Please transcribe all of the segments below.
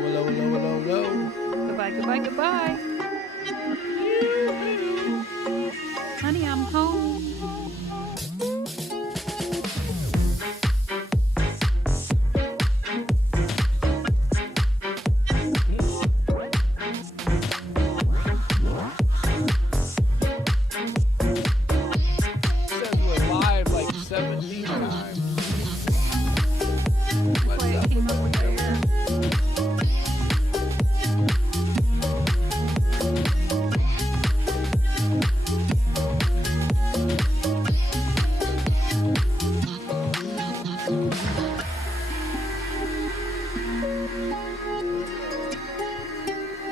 hello, hello, hello, hello. Goodbye, goodbye, goodbye. Honey, I'm home. Says we're live like 17 times. That's why it came up with there.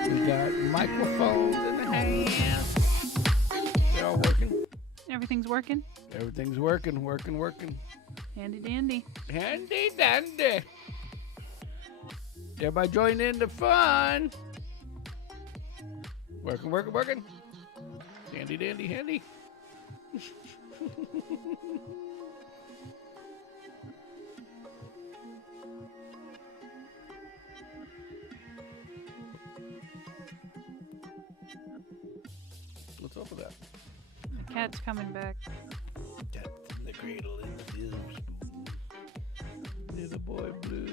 We got microphones in the house. They're all working. Everything's working. Everything's working. Handy dandy. Handy dandy. Everybody join in the fun. Working. Handy dandy handy. What's up with that? The cat's coming back. Cat in the cradle in the silver spoon. Little boy blue.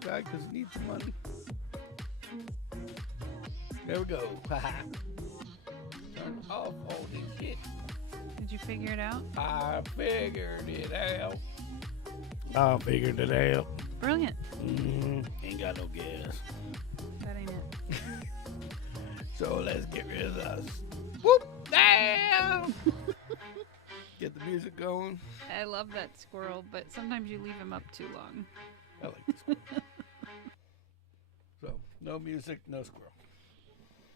Guy because he needs some money. There we go. Turn off all this shit. Did you figure it out? I figured it out. Brilliant. Ain't got no gas. That ain't it. So let's get rid of us. Whoop! Down! Get the music going. I love that squirrel, but sometimes you leave him up too long. I like this one. So, no music, no squirrel.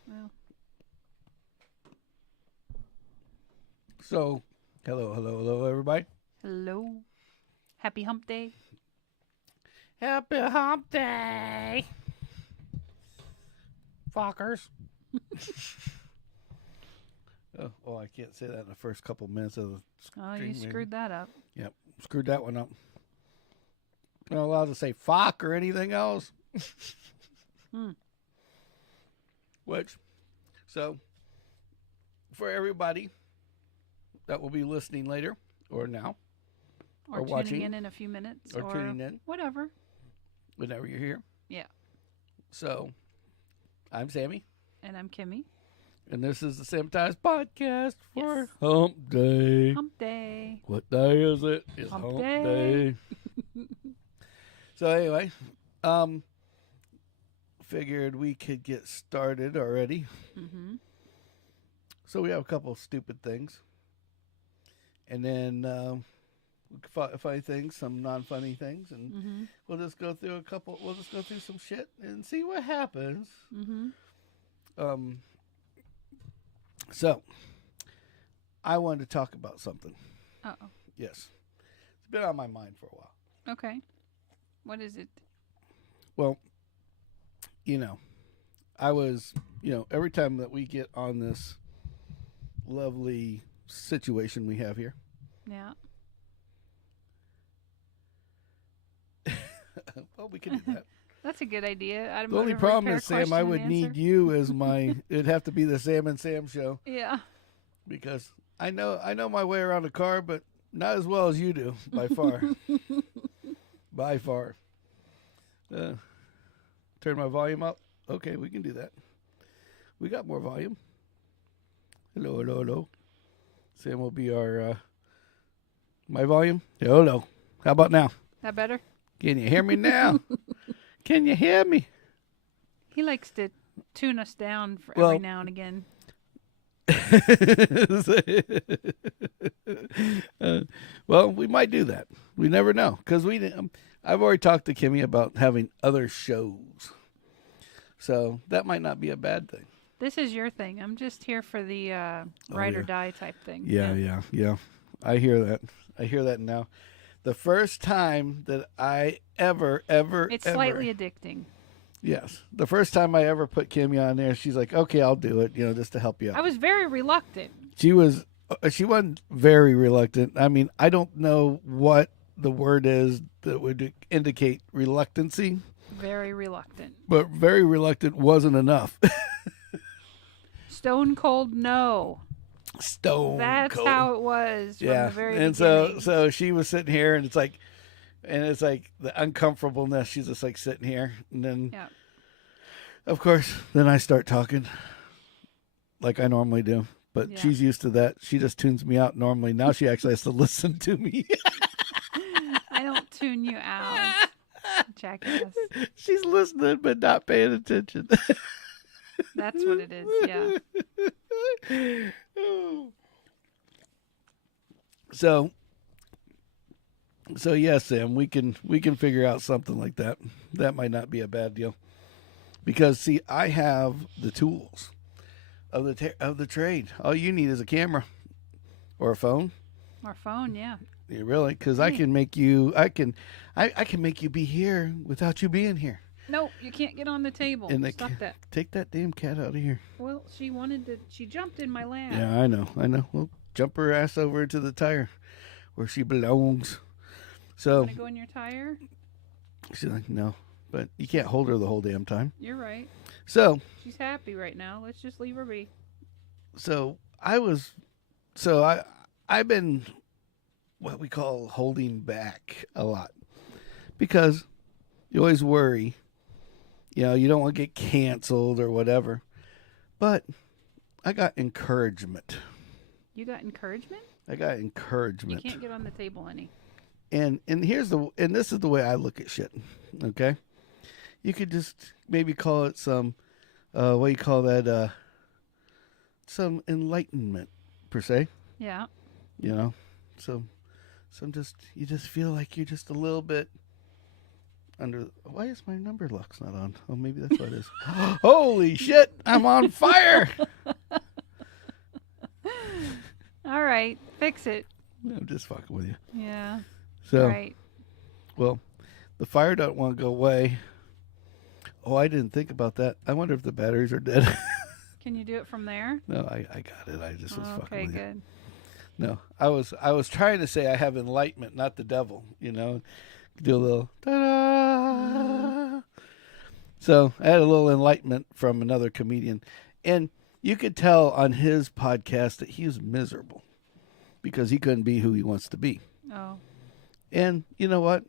Well, So, hello, everybody. hello. Happy hump day. Happy Hump Day! Fuckers. Oh, I can't say that in the first couple minutes of the Oh, stream. you screwed that up. Yep, screwed that one up. Not allowed to say fuck or anything else. Which, so, for everybody that will be listening later or now, Or, Or tuning watching. in a few minutes. Or tuning in. Whatever. whenever you're here. Yeah. So, I'm Sammy, And I'm Kimmy. and this is the Sammitized podcast for Yes. Hump Day. Hump day. What day is it? It's Hump Hump Day. Day. So anyway, figured we could get started already. Mm-hmm. So we have a couple of stupid things, and then funny things, some non-funny things, and Mm-hmm. we'll just go through a couple. We'll just go through some shit and see what happens. Mm-hmm. So I wanted to talk about something. Uh-oh. Yes, it's been on my mind for a while. Okay. What is it? Well, I was, every time that we get on this lovely situation we have here, Yeah. well, we can do that. That's a good idea. The only problem is, Sam, I would need you as my. It'd have to be the Sam and Sam show Yeah. because I know my way around a car, but not as well as you do by far. By far. Turn my volume up. Okay, we can do that. We got more volume. Hello. Sam will be our my volume. Hello. How about now? That better? Can you hear me now? Can you hear me? He likes to tune us down for Well- every now and again. Well, we might do that. We never know because I've already talked to Kimmy about having other shows, so that might not be a bad thing. This is your thing. I'm just here for the ride or yeah. die type thing. Yeah. I hear that now. The first time that I ever It's slightly addicting. yes, the first time I ever put Kimmy on there, she's like, "Okay, I'll do it," just to help you out. I was very reluctant. She wasn't very reluctant. I mean, I don't know what the word is that would indicate reluctancy. Very reluctant. But very reluctant wasn't enough. Stone cold no. Stone That's cold. how it was from the very and beginning. so she was sitting here, and it's like the uncomfortableness. She's just like sitting here, and then Yeah. of course, then I start talking like I normally do. But Yeah. she's used to that. She just tunes me out normally. Now she actually has to listen to me. I don't tune you out, jackass. She's listening but not paying attention. That's what it is. Yeah. So yes, Sam, we can figure out something like that. That might not be a bad deal. Because see, I have the tools of the trade. All you need is a camera or a phone. Or phone, yeah. Yeah, really? Because I can make you. I can make you be here without you being here. No, you can't get on the table. Stop that. Take that damn cat out of here. Well, she wanted to. She jumped in my lap. Yeah, I know. Well, jump her ass over into the tire where she belongs. So. Want to go in your tire? She's like, no, but you can't hold her the whole damn time. You're right. So. She's happy right now. Let's just leave her be. I've been what we call holding back a lot because you always worry, you don't want to get canceled or whatever. But I got encouragement. You got encouragement? I got encouragement. You can't get on the table any. And this is the way I look at shit. Okay, you could just maybe call it some, what do you call that? Some enlightenment per se. Yeah. So you just feel like you're just a little bit under. Why is my number lock's not on? Oh, maybe that's what it is. Holy shit! I'm on fire. All right, fix it. I'm just fucking with you. Yeah. So, right. Well, the fire don't want to go away. Oh, I didn't think about that. I wonder if the batteries are dead. Can you do it from there? No, I got it. I just was fucking okay, with you. good. No, I was trying to say I have enlightenment, not the devil. Do a little ta-da. So I had a little enlightenment from another comedian, and you could tell on his podcast that he was miserable because he couldn't be who he wants to be. Oh. And you know what?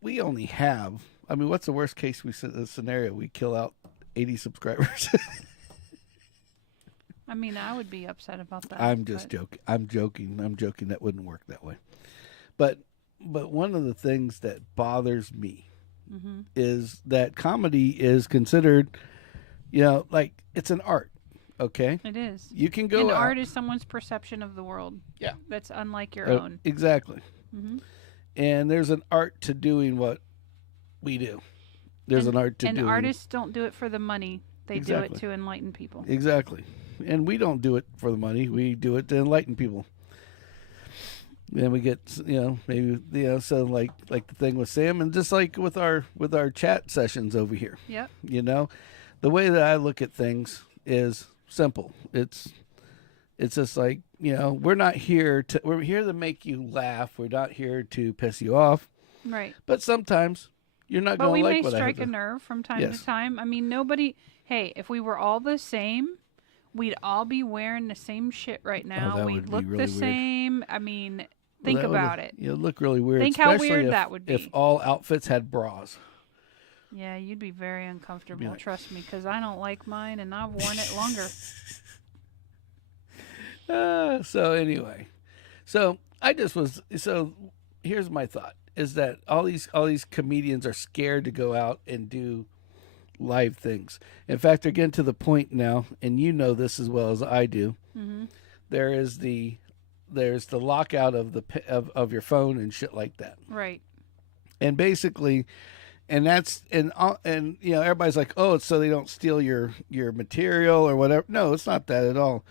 We only have. I mean, what's the worst case scenario? We kill out 80 subscribers. I mean, I would be upset about that. I'm just joking. I'm joking. That wouldn't work that way. But one of the things that bothers me is that comedy is considered, like it's an art. Okay. It is. You can go. And out. art is someone's perception of the world. Yeah. That's unlike your own. Exactly. Mm-hmm. And there's an art to doing what we do. There's an art to doing. And artists don't do it for the money. They Exactly. do it to enlighten people. Exactly. And we don't do it for the money. We do it to enlighten people. And we get, maybe, so like the thing with Sam, and just like with our chat sessions over here. Yep. The way that I look at things is simple. It's just like, we're here to make you laugh. We're not here to piss you off. Right. But sometimes you're not going to like what I have. But we may strike a nerve from time to time. I mean, hey, if we were all the same, we'd all be wearing the same shit right now. We'd look really the same. I mean, think about it. You'd look really weird. Think how weird that would be. If all outfits had bras. Yeah, you'd be very uncomfortable. Trust me, because I don't like mine, and I've worn it longer. So anyway, here's my thought: is that all these comedians are scared to go out and do live things. In fact, they're getting to the point now, and you know this as well as I do. Mm-hmm. There's the lockout of your phone and shit like that. Right. And basically, and everybody's like, oh, it's so they don't steal your material or whatever. No, it's not that at all.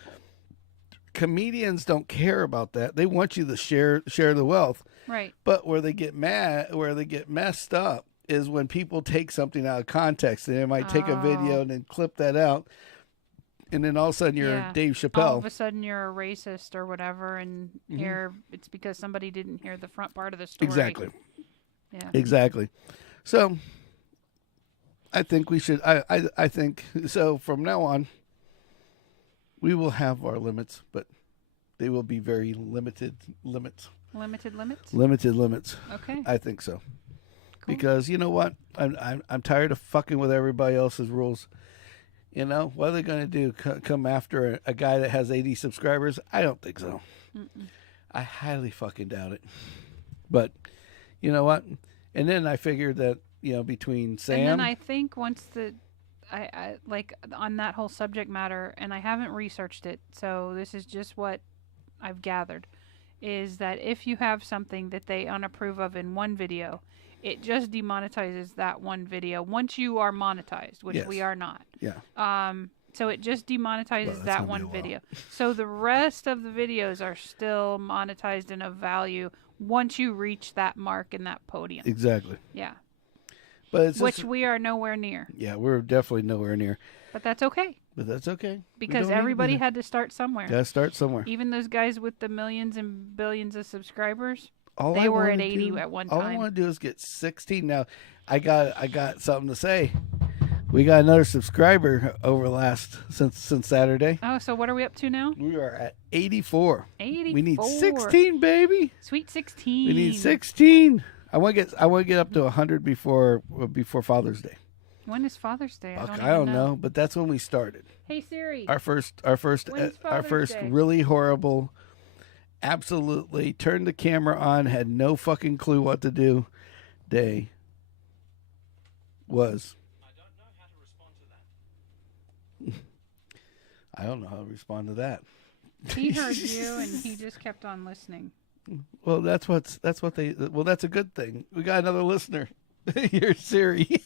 Comedians don't care about that. They want you to share the wealth. Right. But where they get messed up is when people take something out of context. They might take a video and then clip that out, and then all of a sudden you're Dave Chappelle. All of a sudden you're a racist or whatever, and it's because somebody didn't hear the front part of the story. Exactly. Yeah. Exactly. So I think we should. I think so. From now on, we will have our limits, but they will be very limited limits. Limited limits. Limited limits. Okay. I think so. Cool. Because you know what, I'm tired of fucking with everybody else's rules. You know what are they going to do? Come after a guy that has 80 subscribers? I don't think so. Mm-mm. I highly fucking doubt it. But you know what? And then I figured that between Sam and then I think once I like on that whole subject matter, and I haven't researched it, so this is just what I've gathered, is that if you have something that they unapprove of in one video, it just demonetizes that one video once you are monetized, which we are not. Yeah. So it just demonetizes that one video. So the rest of the videos are still monetized and of value once you reach that mark in that podium. Exactly. Yeah. But it's which we are nowhere near. Yeah, we're definitely nowhere near. But that's okay. But that's okay. Because everybody had to start somewhere. Got to start somewhere. Even those guys with the millions and billions of subscribers, they were at 80 at one time. All I want to do is get 16. Now, I got something to say. We got another subscriber since Saturday. Oh, so what are we up to now? We are at 84. 84. We need 16, baby. Sweet 16. We need 16. I want to get up to 100 before Father's Day. When is Father's Day? I don't know, but that's when we started. Hey Siri. Our first Day? really horrible, absolutely turned the camera on, had no fucking clue what to do day was. I don't know how to respond to that. He heard you and he just kept on listening. Well, that's a good thing. We got another listener. You're Siri.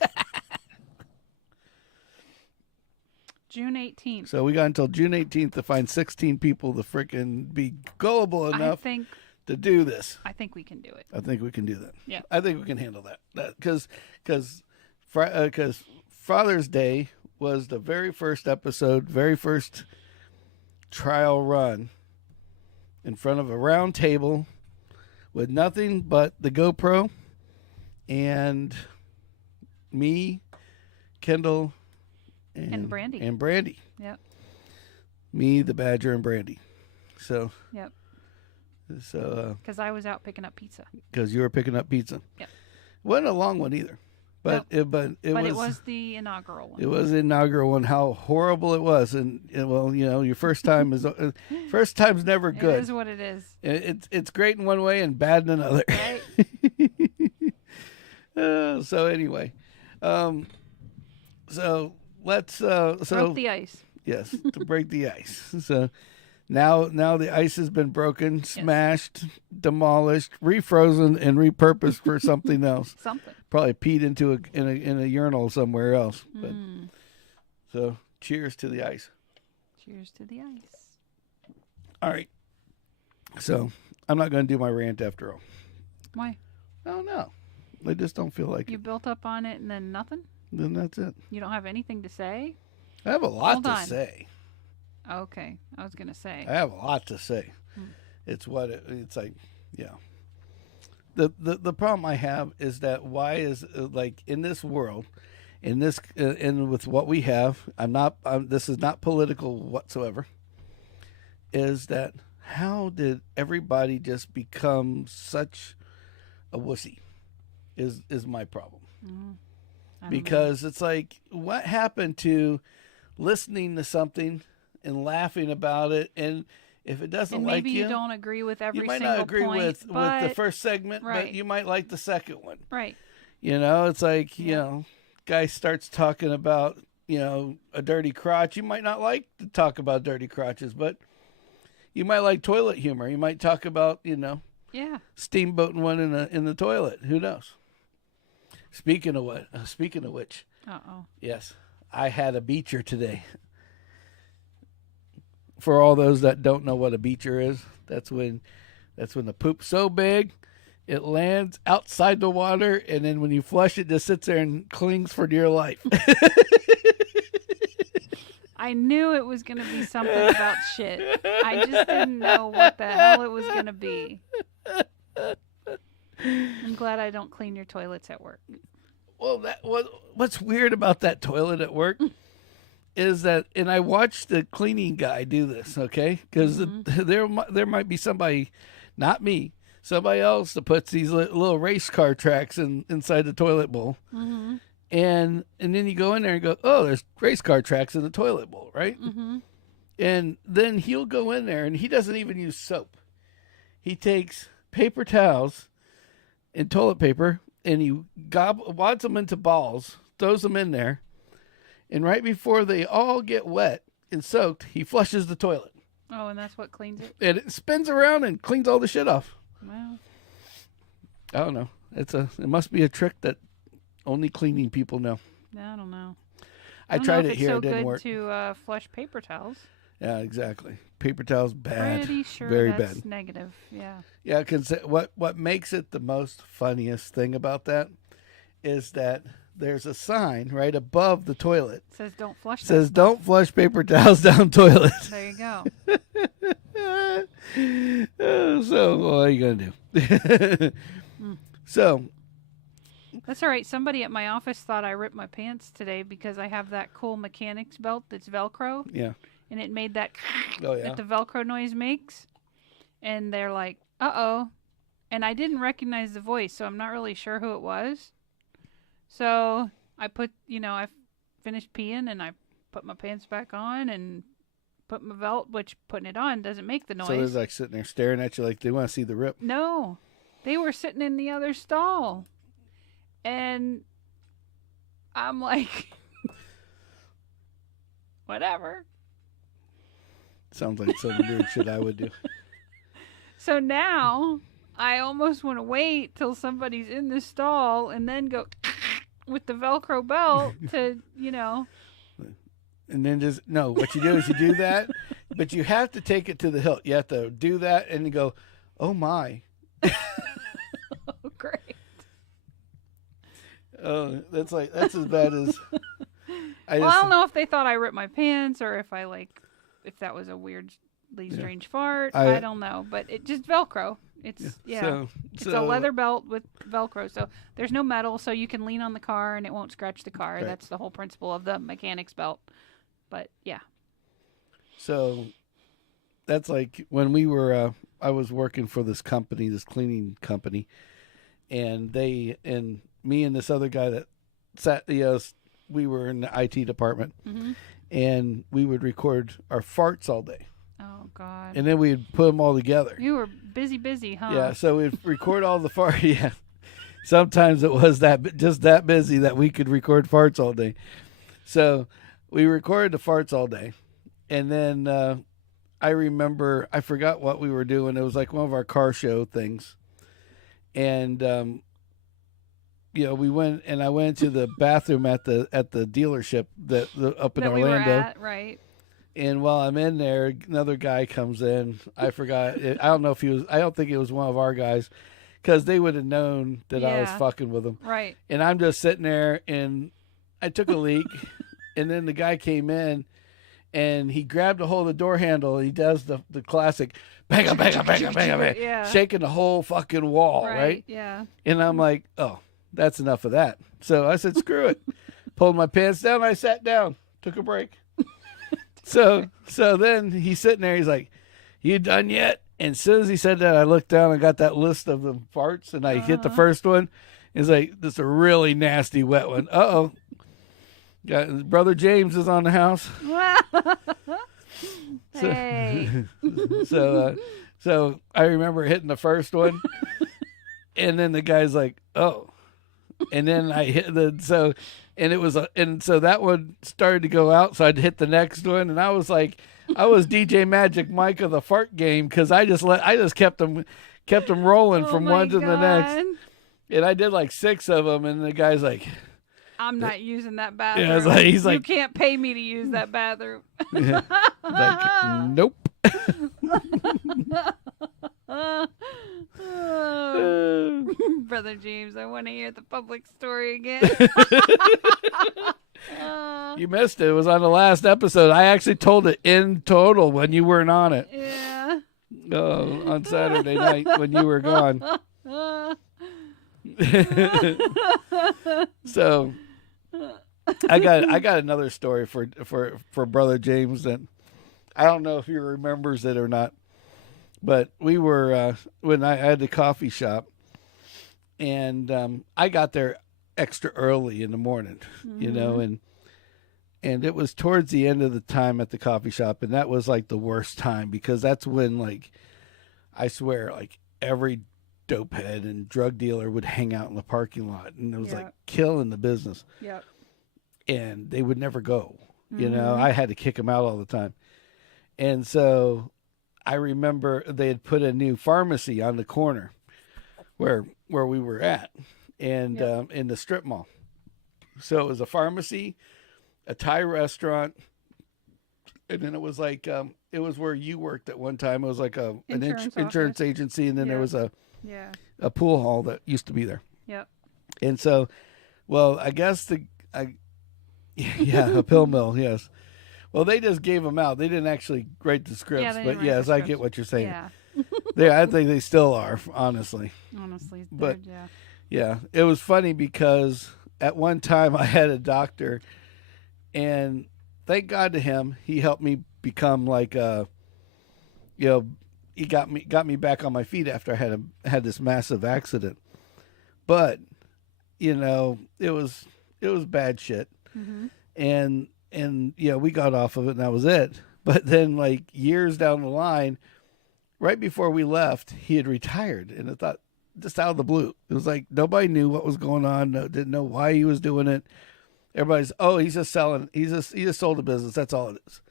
June 18th. So we got until June 18th to find 16 people to freaking be gullible enough to do this. I think we can do it. I think we can do that. Yeah. I think we can handle that. Because Father's Day was the very first episode, very first trial run in front of a round table with nothing but the GoPro and me, Kendall, and Brandy. And Brandy. Yep. Me, the Badger, and Brandy. So. Yep. So. Because I was out picking up pizza. Because you were picking up pizza. Yep. Wasn't a long one either. But nope. it was the inaugural one. It was the inaugural one. How horrible it was, and well, your first time is first time's never good. It is what it is. It's great in one way and bad in another. Right. So anyway, so let's broke the ice. Yes, to break the ice. So now the ice has been broken, smashed, demolished, refrozen, and repurposed for something else. Something. Probably peed into in a urinal somewhere else. But so cheers to the ice. Cheers to the ice. All right. So I'm not going to do my rant after all. Why? I don't know. I just don't feel like you built up on it and then nothing. Then that's it. You don't have anything to say? I have a lot to say. Okay, I was gonna say. I have a lot to say. It's it's like, yeah. The problem I have is that why is like in this world, in with what we have, this is not political whatsoever. Is that how did everybody just become such a wussy? Is my problem. Because it's like, what happened to listening to something and laughing about it, and if it doesn't like maybe you, you don't agree with every you might single not agree point, with the first segment, right. but you might like the second one. Right. It's like, guy starts talking about, a dirty crotch. You might not like to talk about dirty crotches, but you might like toilet humor. You might talk about, steamboating one in the toilet. Who knows? Speaking of which. Uh-oh. Yes, I had a beacher today. For all those that don't know what a beacher is, that's when the poop's so big, it lands outside the water, and then when you flush it, just sits there and clings for dear life. I knew it was going to be something about shit. I just didn't know what the hell it was going to be. I'm glad I don't clean your toilets at work. Well, what's weird about that toilet at work is that, and I watched the cleaning guy do this, okay? Because there might be somebody, not me, somebody else that puts these little race car tracks inside the toilet bowl. Mm-hmm. And then you go in there and go, oh, there's race car tracks in the toilet bowl, right? Mm-hmm. And then he'll go in there and he doesn't even use soap. He takes paper towels and toilet paper and he wads them into balls, throws them in there, and right before they all get wet and soaked, he flushes the toilet. Oh, and that's what cleans it? And it spins around and cleans all the shit off. Well, I don't know. It must be a trick that only cleaning people know. I don't know. I tried it here. It didn't work. It's so good to flush paper towels. Yeah, exactly. Paper towels, bad. Pretty sure very that's bad. Negative. Yeah. Yeah, because what makes it the most funniest thing about that is that there's a sign right above the toilet. It says don't flush. Says don't flush paper towels down toilet. There you go. So what are you gonna do? So that's all right. Somebody at my office thought I ripped my pants today because I have that cool mechanics belt that's Velcro. Yeah. And it made that that the Velcro noise makes. And they're like, uh-oh. And I didn't recognize the voice, so I'm not really sure who it was. So I I finished peeing and I put my pants back on and put my belt, which putting it on doesn't make the noise. So they're like sitting there staring at you like they want to see the rip. No. They were sitting in the other stall. And I'm like, whatever. Sounds like some weird shit I would do. So now I almost want to wait till somebody's in the stall and then go with the Velcro belt to, And then what you do is you do that, but you have to take it to the hilt. You have to do that and you go, oh my. Oh, great. Oh, that's as bad as. I don't know if they thought I ripped my pants or if if that was a weirdly strange fart. I don't know, but it just Velcro. It's it's a leather belt with Velcro, so there's no metal, so you can lean on the car and it won't scratch the car. Right. That's the whole principle of the mechanics belt. But yeah. So that's like when we were. I was working for this company, this cleaning company, and me and this other guy that sat. We were in the IT department, and we would record our farts all day. Oh, God. And then we'd put them all together. You were busy, huh? Yeah, so we'd record all the farts. Yeah. Sometimes it was just that busy that we could record farts all day. So we recorded the farts all day. And then I remember, I forgot what we were doing. It was like one of our car show things. And, we went, and I went to the bathroom at the dealership up in Orlando. We were at, right. And while I'm in there, another guy comes in. I forgot. I don't know if he was. I don't think it was one of our guys, because they would have known that I was fucking with him. Right. And I'm just sitting there, and I took a leak, and then the guy came in, and he grabbed a hold of the door handle, and he does the classic bang, shaking the whole fucking wall, right? Yeah. And I'm like, oh, that's enough of that. So I said, screw it. Pulled my pants down. I sat down. Took a break. So then he's sitting there. He's like, "You done yet?" And as soon as he said that, I looked down and got that list of the farts, and I hit the first one. He's like, "This is a really nasty wet one." Uh-oh. Brother James is on the house. Hey. So I remember hitting the first one, and then the guy's like, "Oh," and then I hit so that one started to go out, so I'd hit the next one, and I was like, I was DJ Magic Mike of the fart game, because I just kept them rolling from one to the next, and I did like 6 of them, and the guy's like, I'm not using that bathroom. Yeah, he's like, you can't pay me to use that bathroom. Yeah. Like, nope. Brother James, I want to hear the public story again. You missed it. It was on the last episode. I actually told it in total when you weren't on it. Yeah. On Saturday night when you were gone. So I got another story for Brother James that I don't know if he remembers it or not, but we were when I had the coffee shop, and I got there extra early in the morning, you know, and it was towards the end of the time at the coffee shop, and that was like the worst time because that's when, like, I swear, like every dopehead and drug dealer would hang out in the parking lot, and it was like killing the business. Yep. And they would never go. You know, I had to kick them out all the time. And so I remember they had put a new pharmacy on the corner where we were at, and in the strip mall. So it was a pharmacy, a Thai restaurant, and then it was like it was where you worked at one time. It was like an insurance agency, and then there was a pool hall that used to be there. Yep. And so, well, I guess a pill mill, yes. Well, they just gave them out. They didn't actually write the scripts, but yes, I get what you're saying. Yeah. I think they still are, honestly. But yeah, it was funny because at one time I had a doctor, and thank God to him, he helped me become like he got me back on my feet after I had this massive accident. But it was bad shit. And we got off of it, and that was it. But then, like, years down the line, right before we left, he had retired, and I thought, just out of the blue, it was like nobody knew what was going on, didn't know why he was doing it. Everybody's, he's just selling, he just sold a business, that's all it is.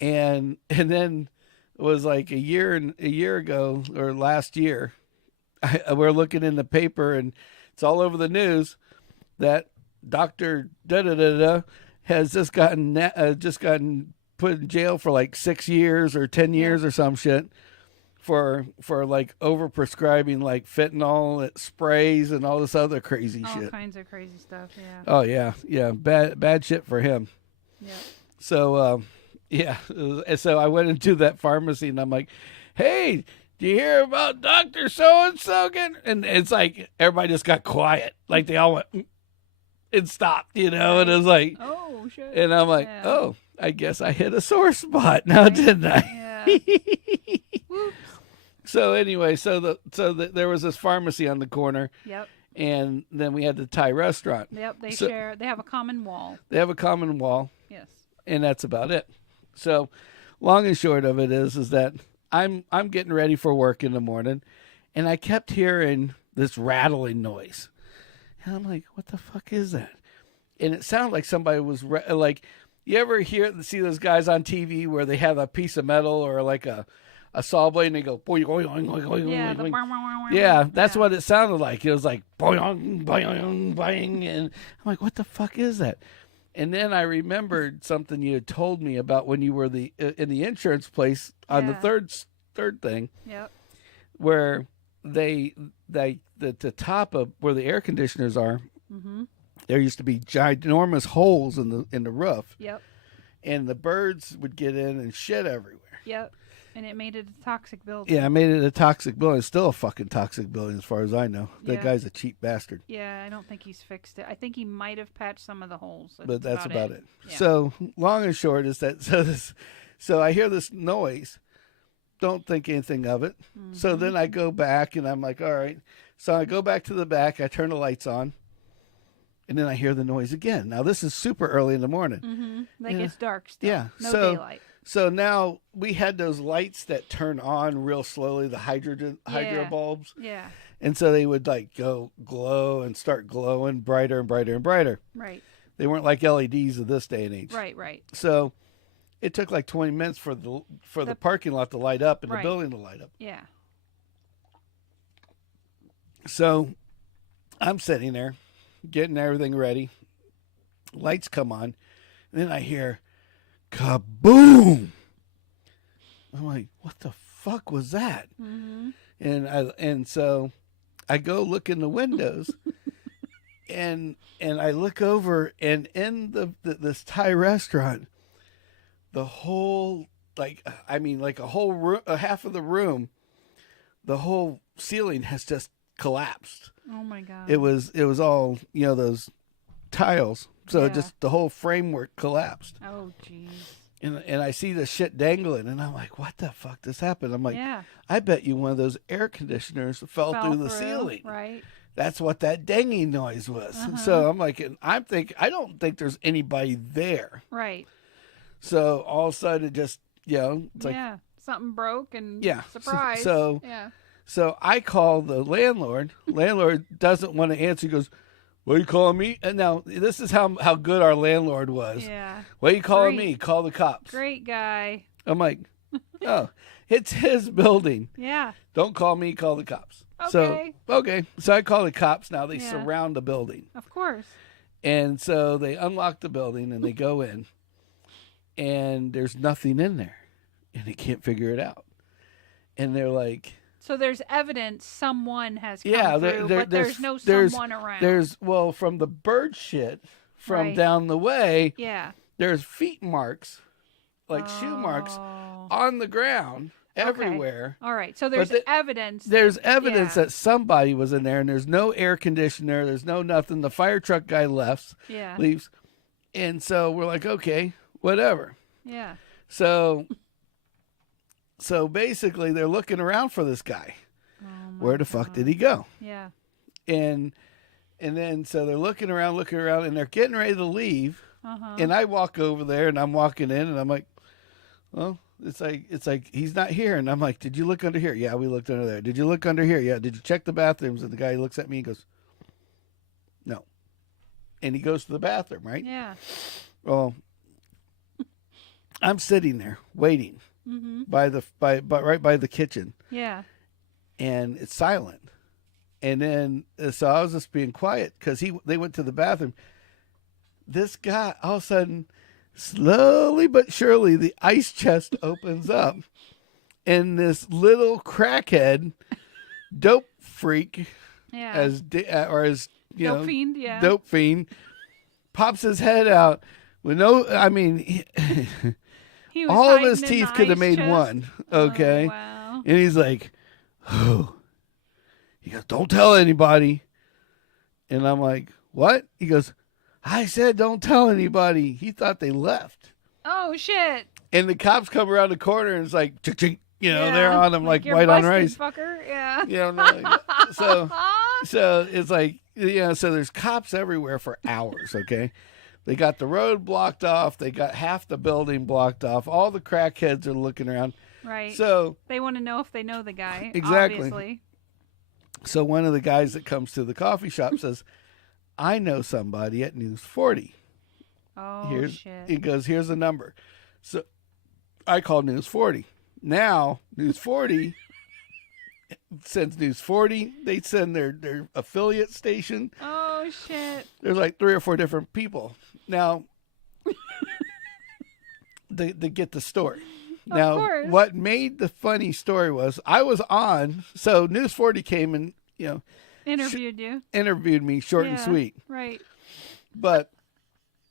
And then it was like a year ago or last year, we're looking in the paper, and it's all over the news that Dr. Da-da-da-da has just gotten put in jail for like 6 years or 10 years or some shit for like overprescribing like fentanyl sprays and all this other crazy shit. All kinds of crazy stuff, yeah. Oh yeah. Bad shit for him. Yeah. So so I went into that pharmacy, and I'm like, "Hey, do you hear about Dr. So-and-so again?" And it's like everybody just got quiet. Like they all went and stopped, and it was like, oh shit. And I'm like, oh, I guess I hit a sore spot now, didn't I? Yeah. So anyway, there was this pharmacy on the corner. Yep. And then we had the Thai restaurant. Yep. They have a common wall. They have a common wall. Yes. And that's about it. So, long and short of it is that I'm getting ready for work in the morning, and I kept hearing this rattling noise. And I'm like, what the fuck is that? And it sounded like somebody was like, you ever see those guys on TV where they have a piece of metal or like a saw blade, and they go boing, boing, boing, boing, boing, boing. Yeah, that's what it sounded like. It was like boing, boing, boing, and I'm like, what the fuck is that? And then I remembered something you had told me about when you were in the insurance place on the third thing. Yep. Where the top of where the air conditioners are, there used to be ginormous holes in the roof. Yep. And the birds would get in and shit everywhere. Yep. And it made it a toxic building. Yeah, it made it a toxic building. It's still a fucking toxic building as far as I know. That guy's a cheap bastard. Yeah, I don't think he's fixed it. I think he might have patched some of the holes. But that's about it. Yeah. So long and short is that so I hear this noise. Don't think anything of it. So then I go back, and I'm like, all right. So I go back to the back. I turn the lights on. And then I hear the noise again. Now, this is super early in the morning. Like it's dark still. Yeah. No daylight. So now we had those lights that turn on real slowly, the hydro bulbs. Yeah. And so they would like go glow and start glowing brighter and brighter and brighter. Right. They weren't like LEDs of this day and age. Right. So it took like 20 minutes for the parking lot to light up and the building to light up. Yeah. So I'm sitting there getting everything ready. Lights come on. And then I hear kaboom! I'm like, what the fuck was that? And so I go look in the windows, and I look over, and in this Thai restaurant, the whole a whole room, half of the room, the whole ceiling has just collapsed. Oh my god. It was all, those tiles. So Yeah. just the whole framework collapsed. Oh jeez. And I see the shit dangling, and I'm like, what the fuck just happened? I'm like, Yeah. I bet you one of those air conditioners fell through the ceiling. Right. That's what that danging noise was. So I'm like, and I don't think there's anybody there. Right. So all of a sudden, it just, it's like, yeah. Something broke and Yeah. surprise. So- yeah. So I call the landlord. Landlord doesn't want to answer. He goes, "What are you calling me?" And now this is how good our landlord was. Yeah. What are you calling Great. me? Call the cops. Great guy. I'm like, oh, it's his building. Yeah. Don't call me. Call the cops. Okay. So I call the cops. Now they Yeah. surround the building, Of course. and so they unlock the building and they go in, and there's nothing in there, and they can't figure it out, and they're like. So there's evidence someone has come there- through, but there's no someone around. From the bird shit from Right. down the way, yeah. there's feet marks, like shoe marks, Oh. on the ground everywhere. All right. So there's evidence. There's evidence yeah. that somebody was in there, and there's no air conditioner. There's no nothing. The fire truck guy Yeah. leaves, and so we're like, okay, whatever. Yeah. So basically, they're looking around for this guy. Oh my Where the fuck God. did he go? Yeah. And then so they're looking around, and they're getting ready to leave. Uh-huh. And I walk over there, and I'm walking in, and I'm like, well, it's like he's not here. And I'm like, did you look under here? Yeah, we looked under there. Did you look under here? Yeah. Did you check the bathrooms? And the guy looks at me and goes, no. And he goes to the bathroom, right? Yeah. Well, I'm sitting there waiting Mm-hmm. right by the kitchen, Yeah. and it's silent. And then so I was just being quiet because they went to the bathroom. This guy, all of a sudden, slowly but surely, the ice chest opens up, and this little crackhead, dope freak, Yeah. as Dope fiend. Yeah. dope fiend, pops his head out with no. I mean, He was all of hiding his in teeth the could have ice made chest. one. Okay, Oh, wow. and he's like, "Oh," he goes, "Don't tell anybody." And I'm like, "What?" He goes, "I said don't tell anybody." He thought they left. Oh shit. And the cops come around the corner and it's like, ching, Yeah. they're on him like You're white on busted, rice. fucker. Yeah. So it's like, so there's cops everywhere for hours, okay? They got the road blocked off. They got half the building blocked off. All the crackheads are looking around. Right. So they want to know if they know the guy. Exactly. Obviously. so one of the guys that comes to the coffee shop says, I know somebody at News 40. Oh shit. He goes, here's the number. So I call News 40. Now, News 40 sends News 40. They send their affiliate station. Oh shit. There's like 3 or 4 different people. Now, they get the story. Now, course. what made the funny story was I was on, so News 40 came and, Interviewed you. interviewed me short and Yeah. sweet. Right. But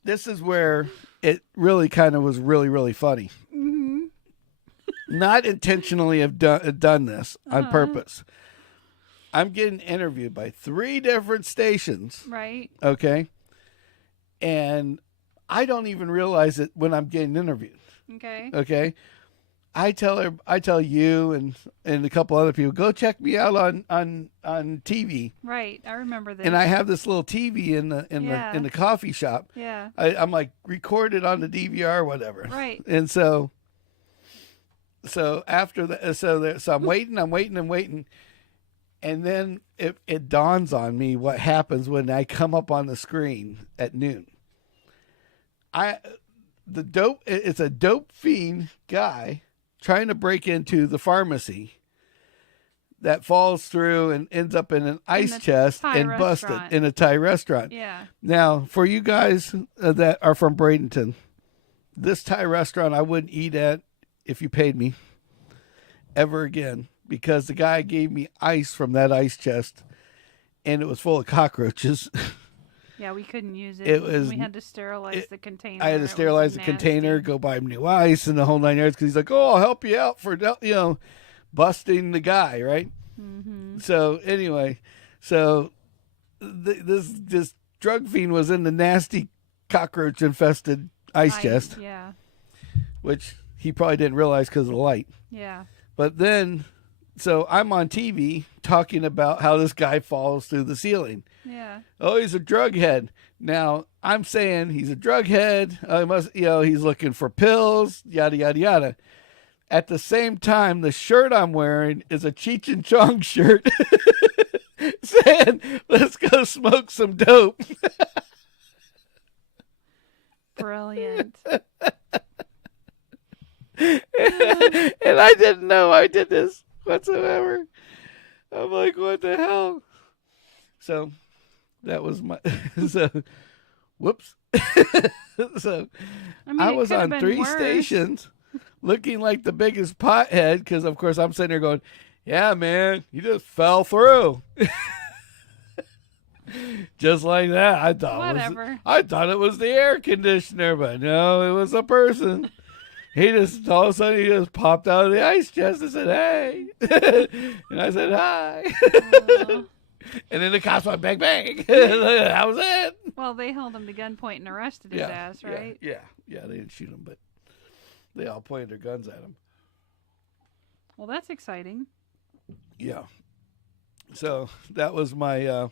this is where it really kind of was really, really funny. Mm-hmm. Not intentionally have done this on Uh-huh. purpose. I'm getting interviewed by 3 different stations, Right. okay? And I don't even realize it when I'm getting interviewed, Okay. okay? I tell you and a couple other people, go check me out on TV. Right. I remember this. And I have this little TV in Yeah. the coffee shop. Yeah. I'm like recorded on the DVR or whatever. Right. And so after that, so I'm waiting, and then it dawns on me what happens when I come up on the screen at noon. It's a dope fiend guy trying to break into the pharmacy that falls through and ends up in an ice the chest Thai and busted restaurant. in a Thai restaurant. Yeah. Now, for you guys that are from Bradenton, this Thai restaurant I wouldn't eat at if you paid me ever again, because the guy gave me ice from that ice chest and it was full of cockroaches. Yeah, we couldn't use it. It was- We had to sterilize the container. I had It to was sterilize the nasty. container, go buy him new ice and the whole 9 yards, because he's like, oh, I'll help you out for, busting the guy, right? Mm-hmm. So anyway, so this drug fiend was in the nasty cockroach infested ice chest, Yeah. which he probably didn't realize because of the light. Yeah. But then, so I'm on TV talking about how this guy falls through the ceiling. Yeah. Oh, he's a drug head. Now I'm saying he's a drug head. He's looking for pills. Yada yada yada. At the same time, the shirt I'm wearing is a Cheech and Chong shirt, saying, "Let's go smoke some dope." Brilliant. And I didn't know I did this whatsoever. I'm like, what the hell? So that was my whoops. So I was on 3 stations looking like the biggest pothead because of course I'm sitting there going, yeah, man, you just fell through. Just like that. I thought it was the air conditioner, but no, it was a person. He just all of a sudden he just popped out of the ice chest and said, "Hey," and I said, "Hi." And then the cops went bang bang. That was it. Well, they held him to gunpoint and arrested his ass, right? Yeah. They didn't shoot him, but they all pointed their guns at him. Well, that's exciting. Yeah. So that was my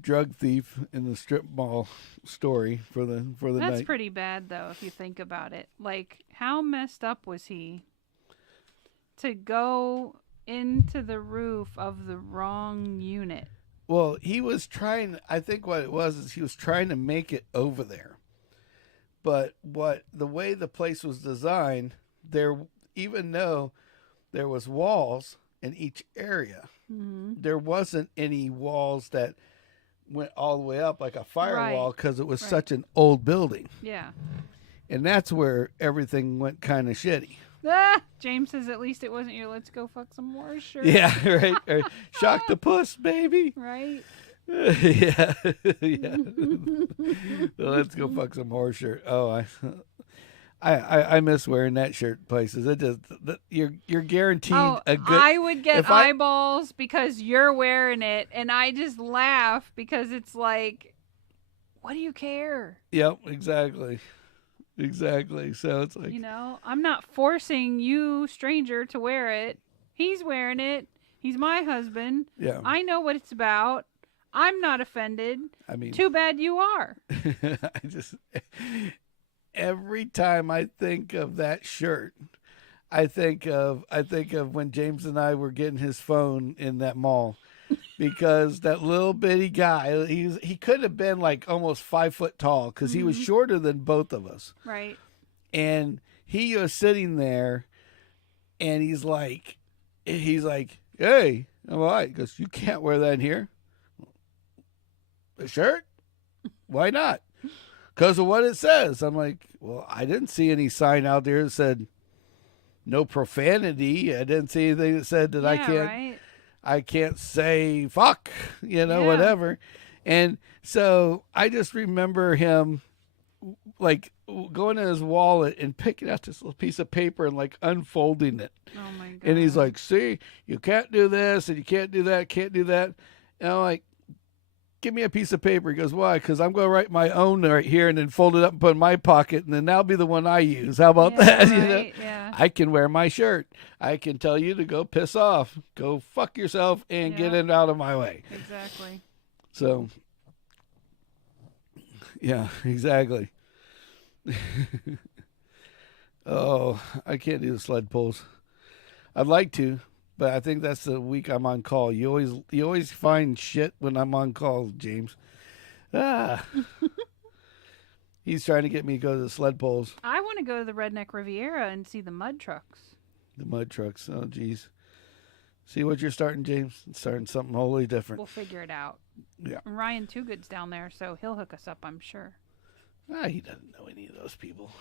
drug thief in the strip mall story for the night. That's pretty bad, though, if you think about it. Like, how messed up was he to go into the roof of the wrong unit? Well, he was trying. I think what it was is he was trying to make it over there. But the way the place was designed, even though there was walls in each area, there wasn't any walls that went all the way up like a firewall because it was such an old building. Yeah. And that's where everything went kind of shitty. James says at least it wasn't your "let's go fuck some more" shirt. Yeah, right. Or, shock the puss, baby. Right. Yeah. Let's go fuck some more shirt. Oh, I miss wearing that shirt places. It just you're guaranteed a good. I would get eyeballs because you're wearing it, and I just laugh because it's like, what do you care? Yep, exactly. So it's like, I'm not forcing you, stranger, to wear it. He's wearing it. He's my husband. Yeah. I know what it's about. I'm not offended. I mean, too bad you are. Every time I think of that shirt, I think of when James and I were getting his phone in that mall, because that little bitty guy, he could have been like almost 5 foot tall because he was shorter than both of us. Right. And he was sitting there, and he's like, "Hey, I'm all right." He goes, "You can't wear that in here." "The shirt? Why not?" "Because of what it says." I'm like, "Well, I didn't see any sign out there that said no profanity. I didn't see anything that said that I can't say fuck, whatever." And so I just remember him like going in his wallet and picking out this little piece of paper and like unfolding it. Oh my God. And he's like, "See, you can't do this and you can't do that, can't do that." And I'm like, "Give me a piece of paper." He goes, "Why?" "Because I'm going to write my own right here and then fold it up and put it in my pocket, and then that'll be the one I use. How about that?" Right, yeah. I can wear my shirt. I can tell you to go piss off, go fuck yourself, and get it out of my way. Exactly. So, yeah, exactly. Oh, I can't do the sled pulls. I'd like to. But I think that's the week I'm on call. You always find shit when I'm on call, James. He's trying to get me to go to the sled pulls. I want to go to the Redneck Riviera and see the mud trucks. The mud trucks. Oh, geez. See what you're starting, James? Starting something wholly different. We'll figure it out. Yeah. And Ryan Toogood's down there, so he'll hook us up, I'm sure. He doesn't know any of those people.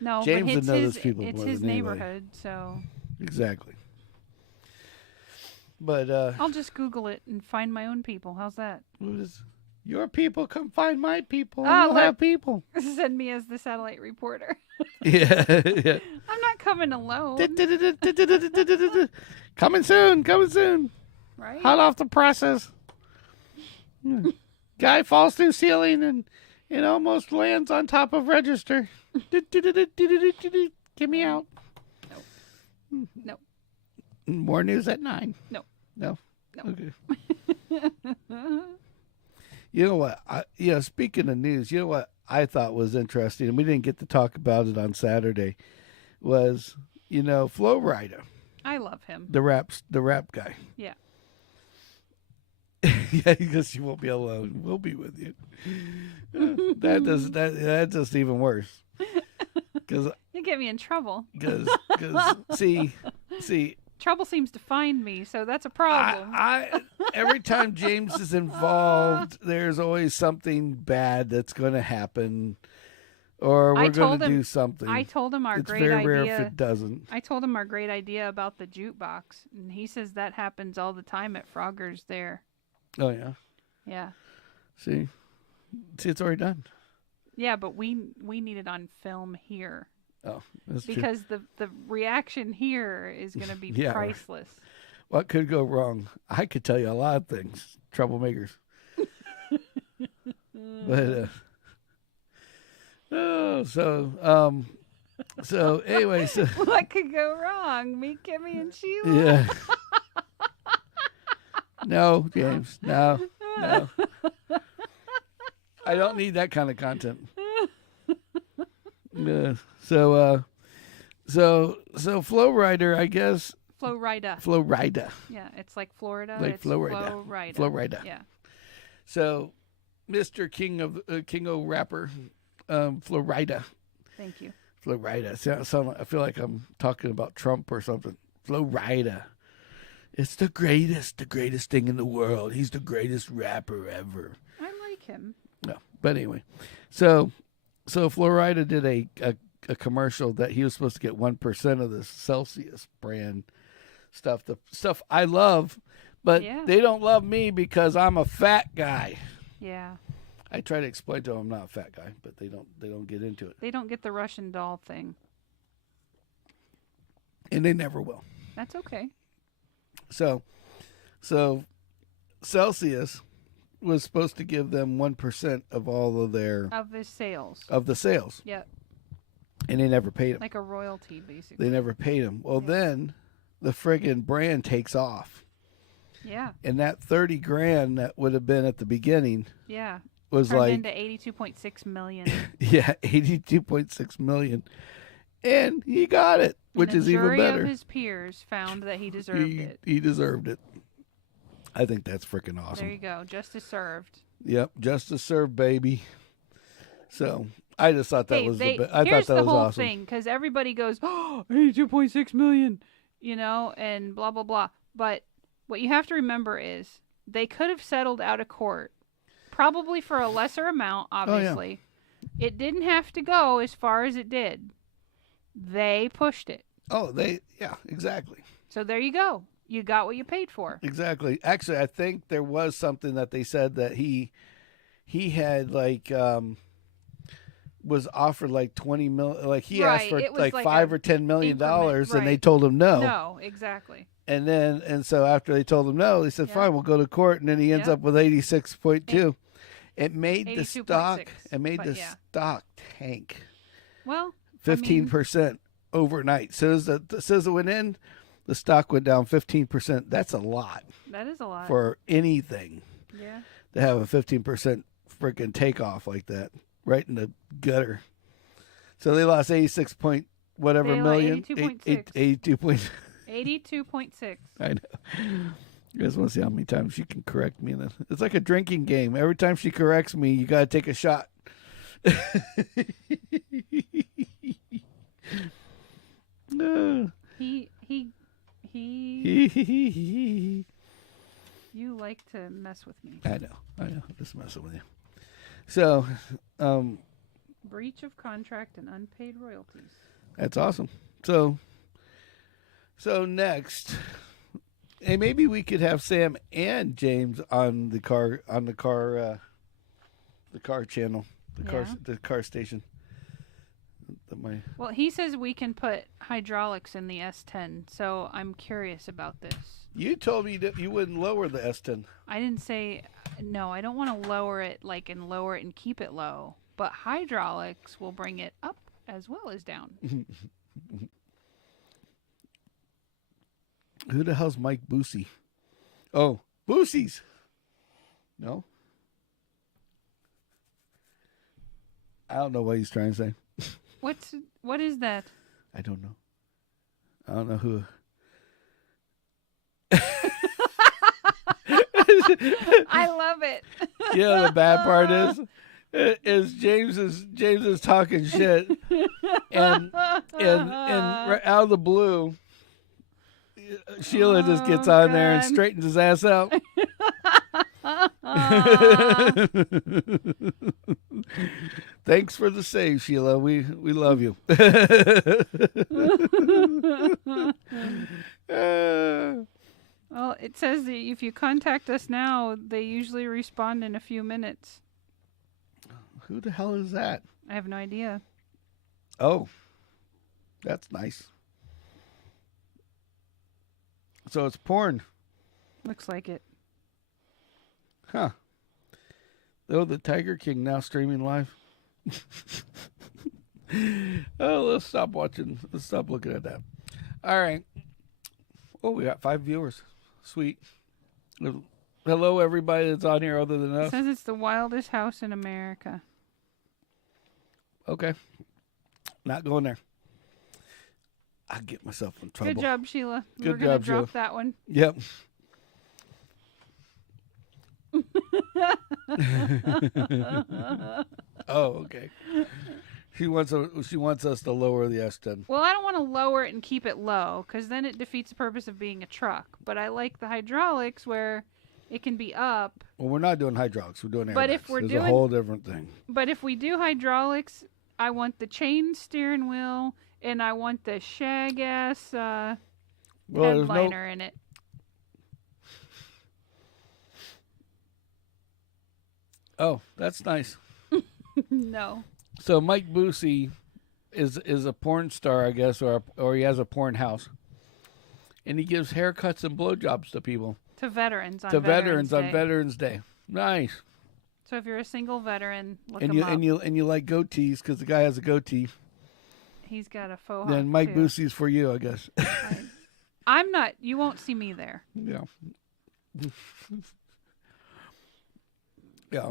No, James but would know those people. It's his neighborhood, so. Exactly. But I'll just Google it and find my own people. How's that? Your people come find my people. Oh, we'll have people. Send me as the satellite reporter. Yeah. Yeah. I'm not coming alone. Coming soon. Coming soon. Right? Hot off the presses. Guy falls through ceiling and almost lands on top of register. Get me out. No. More news at 9. No. No. No. Okay. You know what? Speaking of news, you know what I thought was interesting, and we didn't get to talk about it on Saturday, was, Flo Rida, I love him. the rap guy. Yeah. Yeah, because you won't be alone. We'll be with you. That's just even worse. Because You get me in trouble. see, Trouble seems to find me, so that's a problem. I every time James is involved, there's always something bad that's going to happen, or we're going to do something. I told him our it's great very idea. rare if it doesn't. I told him our great idea about the jukebox, and he says that happens all the time at Frogger's there. Oh yeah. Yeah. See, it's already done. Yeah, but we need it on film here. Oh, that's true. Because the reaction here is going to be Yeah, priceless. What could go wrong? I could tell you a lot of things. Troublemakers. But so anyway, so What could go wrong? Me, Kimmy, and Sheila. yeah. No, James. No. I don't need that kind of content. So Flo Rida, I guess. Flo Rida. Flo Rida. Yeah, it's like Florida. Like it's Florida. Flo Rida. Flo Rida. Yeah. So, Mr. King O rapper, Flo Rida. Thank you. Flo Rida. I feel like I'm talking about Trump or something. Flo Rida. It's the greatest thing in the world. He's the greatest rapper ever. I like him. No, but anyway, so Flo Rida did a commercial that he was supposed to get 1% of the Celsius brand stuff. The stuff I love, but they don't love me because I'm a fat guy. Yeah. I try to explain to them I'm not a fat guy, but they don't get into it. They don't get the Russian doll thing. And they never will. That's okay. So Celsius was supposed to give them 1% of all of their the sales. of the sales. Yep. And they never paid them. Like a royalty, basically. They never paid them. Well, then the friggin' brand takes off. Yeah. And that $30,000 that would have been at the beginning. Yeah. Was turned like into $82.6 million. Yeah, $82.6 million. And he got it, which is even better. The jury of his peers found that he deserved it. He deserved it. I think that's freaking awesome. There you go. Justice served. Yep, justice served, baby. So I just thought that was I thought that was awesome. Here's the whole thing, because everybody goes, oh, $82.6 million, and blah, blah, blah. But what you have to remember is they could have settled out of court, probably for a lesser amount, obviously. Oh, yeah. It didn't have to go as far as it did. They pushed it. Oh, yeah, exactly. So there you go. You got what you paid for. Exactly. Actually, I think there was something that they said that he had was offered like 20 million, like he asked for like $5 or $10 million, and they told him no. No, exactly. And so after they told him no, they said, fine, we'll go to court, and then he ends up with 86.2. It made the stock. It made the stock tank. Well, 15% overnight. Says it went in, the stock went down 15%. That's a lot. That is a lot for anything. Yeah. To have a 15% freaking takeoff like that, right in the gutter. So they lost 86 point whatever million. 82.6. 82.6. I know. You guys want to see how many times she can correct me? It's like a drinking game. Every time she corrects me, you got to take a shot. You like to mess with me. I know. I'm just messing with you. So, breach of contract and unpaid royalties. That's awesome. So next, hey, maybe we could have Sam and James on the car channel, the car station. Well, he says we can put hydraulics in the S10, so I'm curious about this. You told me that you wouldn't lower the S10. I didn't say no. I don't want to lower it and keep it low. But hydraulics will bring it up as well as down. Who the hell's Mike Boosie? Oh, Boosies. No? I don't know what he's trying to say. What is that? I don't know. I don't know who. I love it. Yeah, the bad part is James is talking shit, and out of the blue, Sheila just gets on there and straightens his ass out. Thanks for the save, Sheila. We love you. Well, it says that if you contact us now, they usually respond in a few minutes. Who the hell is that? I have no idea. Oh, that's nice. So it's porn. Looks like it. Huh. Oh, the Tiger King now streaming live. Oh, let's stop watching. Let's stop looking at that. All right. Oh, we got 5 viewers. Sweet. Hello, everybody that's on here other than us. It says it's the wildest house in America. Okay. Not going there. I'll get myself in trouble. Good job, Sheila. Good We're going to job, drop Sheila. that one. Yep. Oh, okay. She wants us to lower the S10. Well, I don't want to lower it and keep it low because then it defeats the purpose of being a truck. But I like the hydraulics where it can be up. Well, we're not doing hydraulics. We're doing airbags. But if we're There's doing a whole different thing. But if we do hydraulics, I want the chain steering wheel and I want the shag ass headliner in it. Oh, that's nice. No. So Mike Boosie is a porn star, I guess, or he has a porn house, and he gives haircuts and blowjobs to people. To veterans on Veterans Day. Nice. So if you're a single veteran, look And him up. and you like goatees because the guy has a goatee. He's got a faux Then hawk, Mike too. Boosie's for you, I guess. I'm not. You won't see me there. Yeah. Yeah.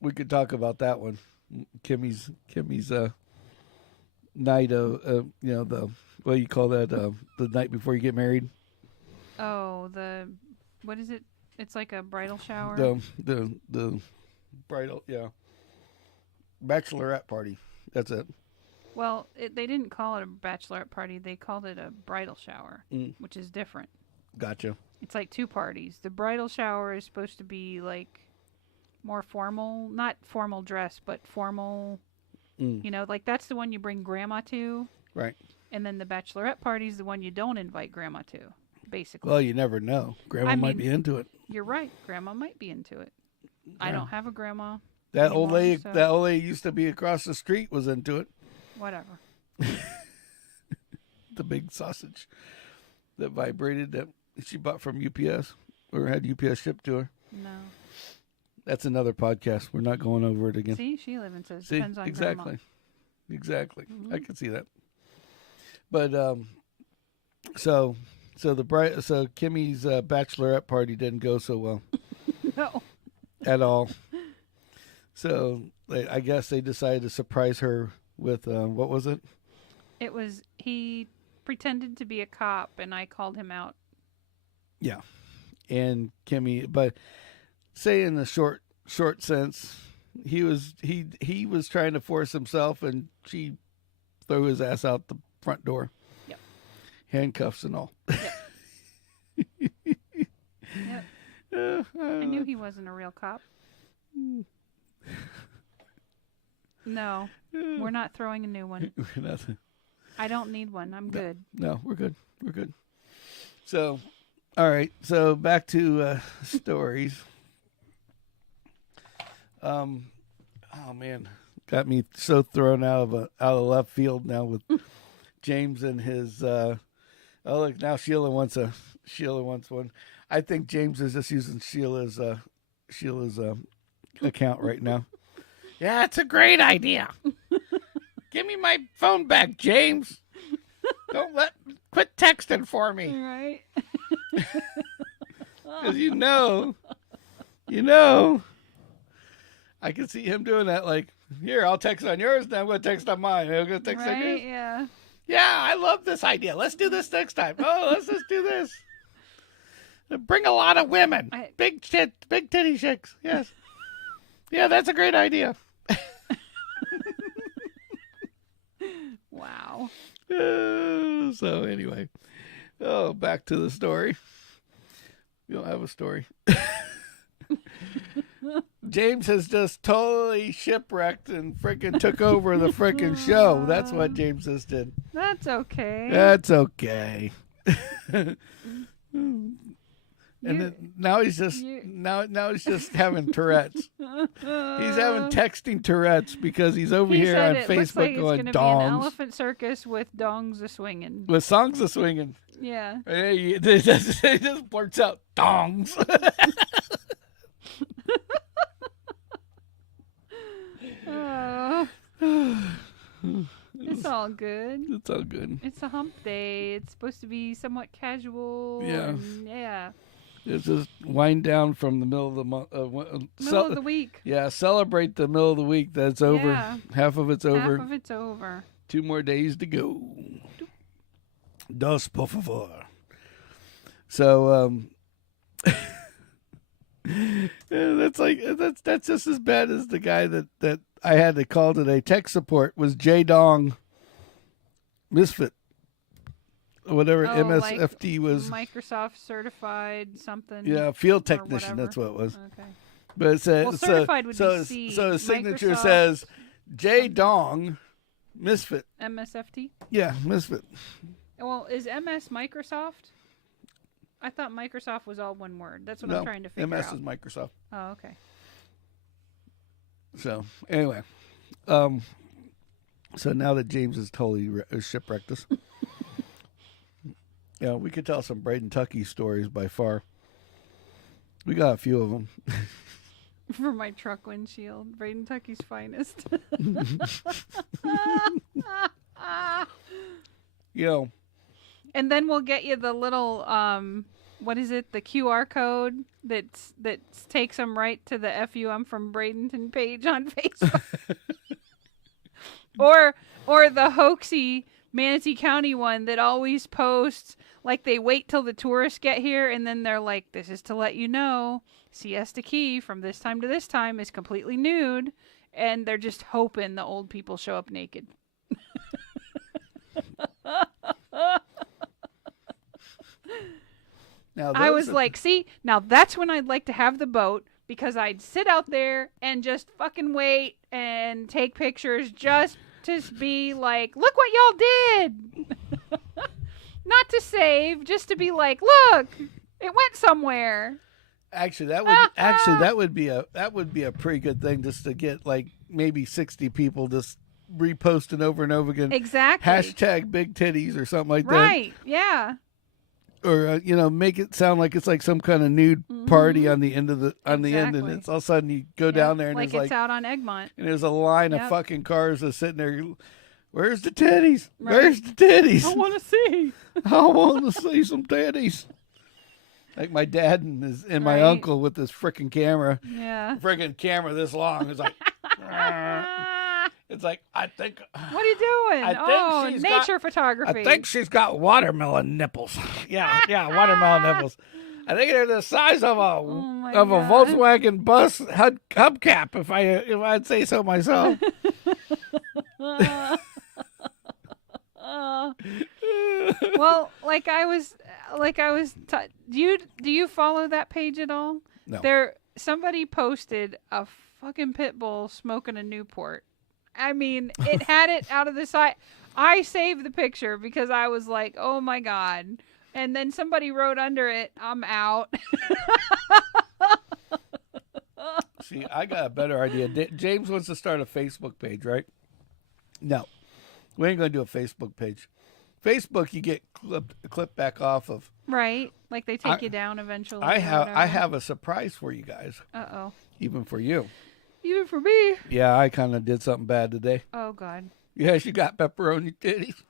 We could talk about that one. Kimmy's night of the what do you call that the night before you get married? Oh, what is it? It's like a bridal shower. The bridal bachelorette party. That's it. Well, they didn't call it a bachelorette party. They called it a bridal shower, which is different. Gotcha. It's like 2 parties. The bridal shower is supposed to be like more formal, not formal dress, but formal. Like that's the one you bring grandma to. Right. And then the bachelorette party is the one you don't invite grandma to, basically. Well, you never know. Grandma might be into it. You're right. Grandma might be into it. Yeah. I don't have a grandma. That old lady used to be across the street was into it. Whatever. The big sausage that vibrated that she bought from UPS or had UPS shipped to her. No. That's another podcast. We're not going over it again. See, she lives and says depends on exactly. grandma. Exactly. Mm-hmm. I can see that. But so Kimmy's bachelorette party didn't go so well. No. At all. So I guess they decided to surprise her with what was it? It was he pretended to be a cop and I called him out. Yeah. And Kimmy, but say in the short sense, he was trying to force himself and she threw his ass out the front door. Yep. Handcuffs and all. Yep. Yep. I knew he wasn't a real cop. No, we're not throwing a new one. I don't need one. I'm good. No, we're good. We're good. So, all right. So back to stories. Oh man, got me so thrown out of left field now with James and his. Oh look, now Sheila wants one. I think James is just using Sheila's account right now. Yeah, it's a great idea. Give me my phone back, James. Quit texting for me. Right. Because you know, I can see him doing that. Like, here, I'll text on yours, then I'm going to text on mine. I'm going to text on yours. Yeah. Yeah, I love this idea. Let's do this next time. Oh, let's just do this. Bring a lot of women. Big titty chicks. Yes. Yeah, that's a great idea. Wow. So anyway, back to the story. We don't have a story. James has just totally shipwrecked and freaking took over the freaking show. That's what James just did. That's okay. That's okay. And then now he's just having Tourette's. He's having texting Tourette's because he's over here on Facebook looks like going it's gonna dongs. be an elephant circus with dongs a swinging. With songs a swinging. Yeah. He just blurts out dongs. It's all good. It's all good. It's a hump day. It's supposed to be somewhat casual. Yeah. Yeah. It's just wind down from the middle of the month. Middle of the week. Yeah, celebrate the middle of the week. That's over. Yeah. Half of it's over. Half of it's over. 2 more days to go. Dos, por favor. So, that's just as bad as the guy that I had to call today. Tech support was J Dong Misfit. Whatever MSFT was. Microsoft certified something. Yeah, field technician. That's what it was. Okay. But it said, certified would be C. So his signature Microsoft says J Dong Misfit. MSFT? Yeah, Misfit. Well, is MS Microsoft? I thought Microsoft was all one word. That's what I'm trying to figure out. MS is Microsoft. Oh, okay. So, anyway. So now that James has totally shipwrecked us. Yeah, we could tell some Braden Tucky stories by far. We got a few of them. For my truck windshield. Braden Tucky's finest. And then we'll get you the little, what is it? The QR code that takes them right to the FUM from Bradenton page on Facebook. or the hoaxy Manatee County one that always posts, like they wait till the tourists get here and then they're like, this is to let you know, Siesta Key from this time to this time is completely nude. And they're just hoping the old people show up naked. Now, I was like, see, now that's when I'd like to have the boat, because I'd sit out there and just fucking wait and take pictures just to be like, look what y'all did. Not to save, just to be like, look, it went somewhere. Actually, that would be a pretty good thing, just to get like maybe 60 people just reposting over and over again. Exactly. Hashtag big titties or something like that. Right. Yeah. Or make it sound like it's like some kind of nude party on the end end, and it's all of a sudden you go down there and like it's it's out on Egmont, and there's a line of fucking cars that's sitting there. Where's the titties? Right. Where's the titties? I want to see. I want to see some titties. Like my dad and my uncle with this freaking camera. Yeah. Freaking camera this long. It's like. It's like, I think. What are you doing? She's nature photography. I think she's got watermelon nipples. Yeah, watermelon nipples. I think they're the size of a Volkswagen bus hubcap. If I'd say so myself. Well, do you follow that page at all? No. Somebody posted a fucking pit bull smoking a Newport. I mean, it had it out of the side. I saved the picture because I was like, oh my God. And then somebody wrote under it, I'm out. See, I got a better idea. James wants to start a Facebook page, right? No, we ain't gonna do a Facebook page. Facebook, you get clipped back off of. Right, like they take you down eventually. I have a surprise for you guys. Uh-oh. Even for you. Even for me. Yeah, I kind of did something bad today. Oh God. Yes, you got pepperoni titties.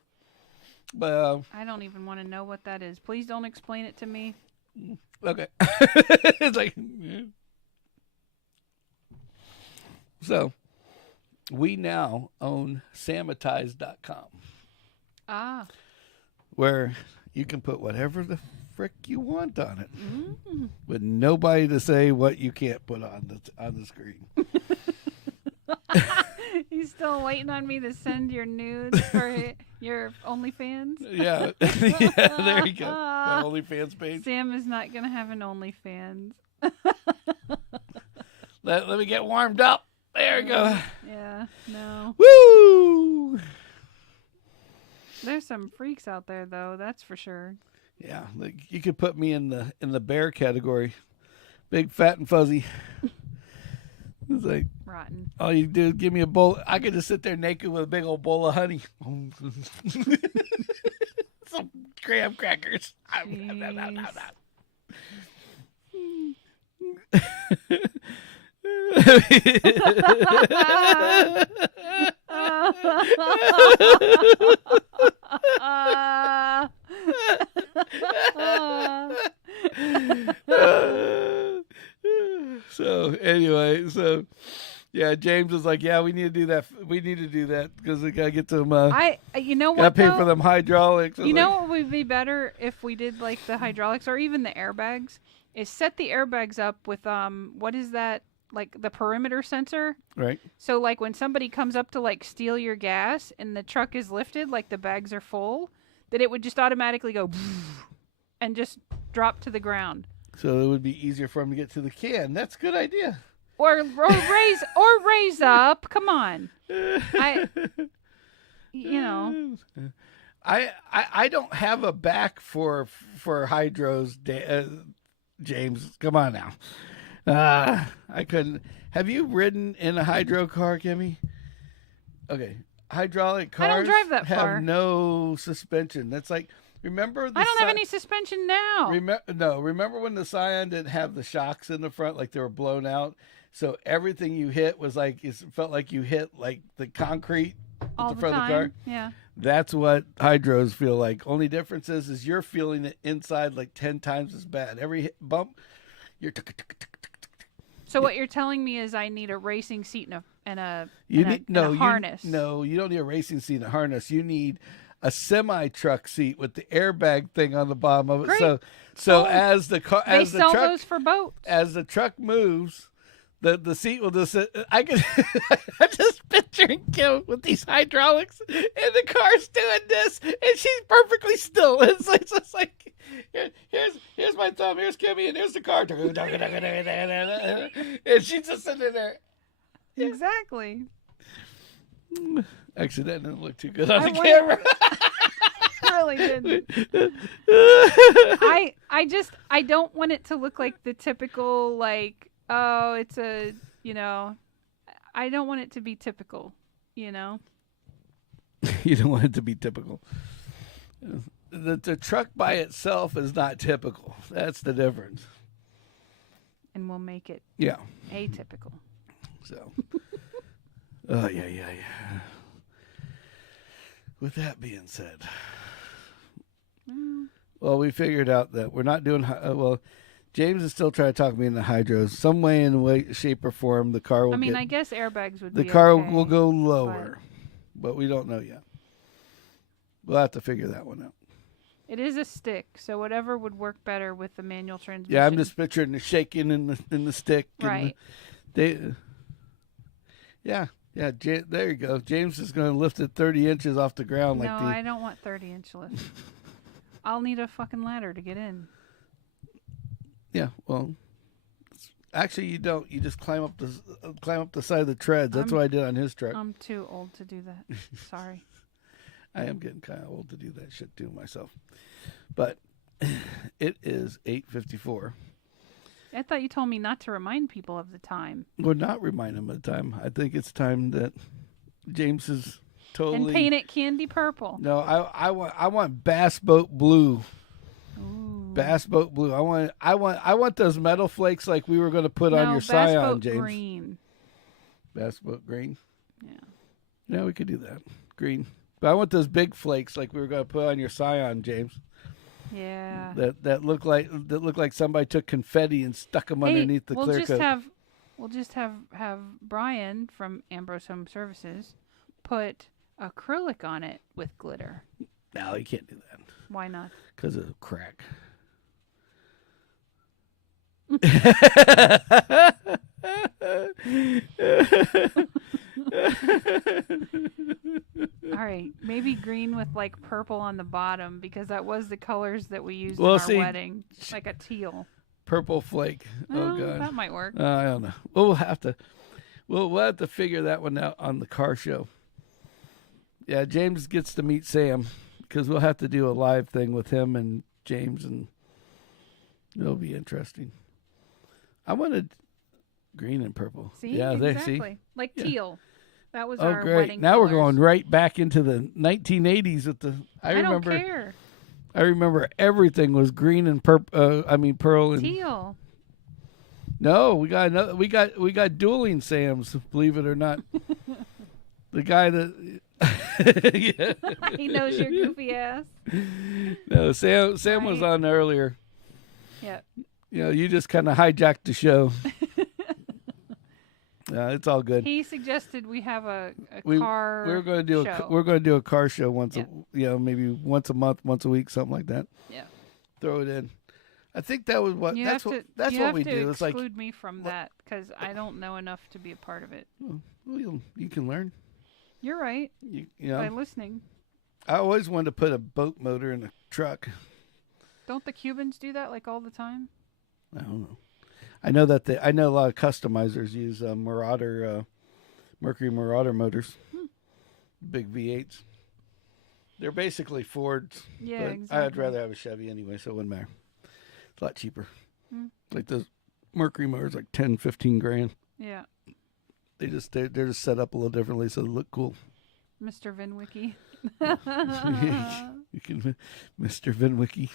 But I don't even want to know what that is. Please don't explain it to me. okay. It's like, yeah. So, we now own Sammitized.com. Ah. Where you can put whatever the frick you want on it, with nobody to say what you can't put on the screen. He's still waiting on me to send your nudes for your OnlyFans? Yeah. Yeah, there you go. My OnlyFans page. Sam is not going to have an OnlyFans. Let me get warmed up. There we go. Yeah, no. Woo! There's some freaks out there, though. That's for sure. Yeah, like you could put me in the bear category, big, fat, and fuzzy. It's like rotten. All you do is give me a bowl. I could just sit there naked with a big old bowl of honey, some graham crackers. So anyway, yeah, James was like, "Yeah, we need to do that. We need to do that because we gotta get them. You know what? Gotta pay for them hydraulics. You know what would be better if we did like the hydraulics or even the airbags? Is set the airbags up with what is that? Like the perimeter sensor, right? So like when somebody comes up to like steal your gas and the truck is lifted, like the bags are full, that it would just automatically go and just drop to the ground. So it would be easier for them to get to the can. That's a good idea. Or raise up. Come on, I don't have a back for hydros, James. Come on now. I couldn't. Have you ridden in a hydro car, Kimmy? Okay, hydraulic cars I don't drive that have far. No suspension. That's like, remember? I don't have any suspension now. Remember when the Scion didn't have the shocks in the front, like they were blown out, so everything you hit was like it felt like you hit like the concrete all at the front time. of the car. Yeah. That's what hydros feel like. Only difference is you're feeling it inside like 10 times as bad. Every bump, you're. So what you're telling me is I need a racing seat and a harness. No, you don't need a racing seat and a harness. You need a semi-truck seat with the airbag thing on the bottom of it. Great. So as the truck, those for boats. As the truck moves, the seat will just sit. I'm just picturing Kim with these hydraulics, and the car's doing this, and she's perfectly still. It's just like. Here's my thumb. Here's Kimmy, and here's the car. And she's just sitting there. Exactly. Actually, that didn't look too good on the camera. Really didn't. I don't want it to look like the typical like, oh, it's a, I don't want it to be typical, You don't want it to be typical. The truck by itself is not typical. That's the difference. And we'll make it atypical. So, yeah. With that being said, well, we figured out that we're not doing, James is still trying to talk me into hydros. Some way, in way, shape, or form, the car will I guess airbags would be the car okay, will go lower, but we don't know yet. We'll have to figure that one out. It is a stick, so whatever would work better with the manual transmission. Yeah, I'm just picturing the shaking in the stick. Right. There you go. James is going to lift it 30 inches off the ground. No, I don't want 30-inch lift. I'll need a fucking ladder to get in. Yeah, well, actually you don't. You just climb up the side of the treads. That's what I did on his truck. I'm too old to do that. Sorry. I am getting kind of old to do that shit too myself. But it is 8:54. I thought you told me not to remind people of the time. We're not remind them of the time. I think it's time that James is totally. And paint it candy purple. No, I want bass boat blue. Ooh. Bass boat blue. I want those metal flakes like we were going to put on your bass Scion, boat James. Green. Bass boat green. Yeah. Yeah, we could do that. Green. But I want those big flakes like we were going to put on your Scion, James. Yeah. That look like somebody took confetti and stuck them underneath the clear coat. We'll just have Brian from Ambrose Home Services put acrylic on it with glitter. No, you can't do that. Why not? Because of crack. All right, maybe green with like purple on the bottom because that was the colors that we used Well, in see, our wedding, like a teal. Purple flake. Oh God, that might work. I don't know. We'll have to figure that one out on the car show. Yeah, James gets to meet Sam because we'll have to do a live thing with him and James, and it'll be interesting. I wanted green and purple. See, yeah, exactly. See, like yeah. teal. That was oh, our great. wedding Now colors. we're going right back into the 1980s with the. I don't care. I remember everything was green and purple. Pearl and teal. No, we got another. We got dueling Sams. Believe it or not, the guy that. Yeah. He knows your goofy ass. No, Sam right. was on earlier. Yeah. You know, you just kind of hijacked the show. It's all good. He suggested we have a car. We're going to do show. we're going to do a car show once. Yeah. Maybe once a month, once a week, something like that. Yeah. Throw it in. I think that was what. That's what we do. It's like exclude me from that because I don't know enough to be a part of it. Well, you can learn. You're right. You know, by listening. I always wanted to put a boat motor in a truck. Don't the Cubans do that like all the time? I don't know. I know that I know a lot of customizers use Marauder, Mercury Marauder motors, big V8s. They're basically Fords. Yeah, but exactly. I'd rather have a Chevy anyway, so it wouldn't matter. It's a lot cheaper. Like those Mercury motors, like 10, 15 grand. Yeah. They're just set up a little differently, so they look cool. Mr. Vinwicki. You can, Mr. Vinwicki.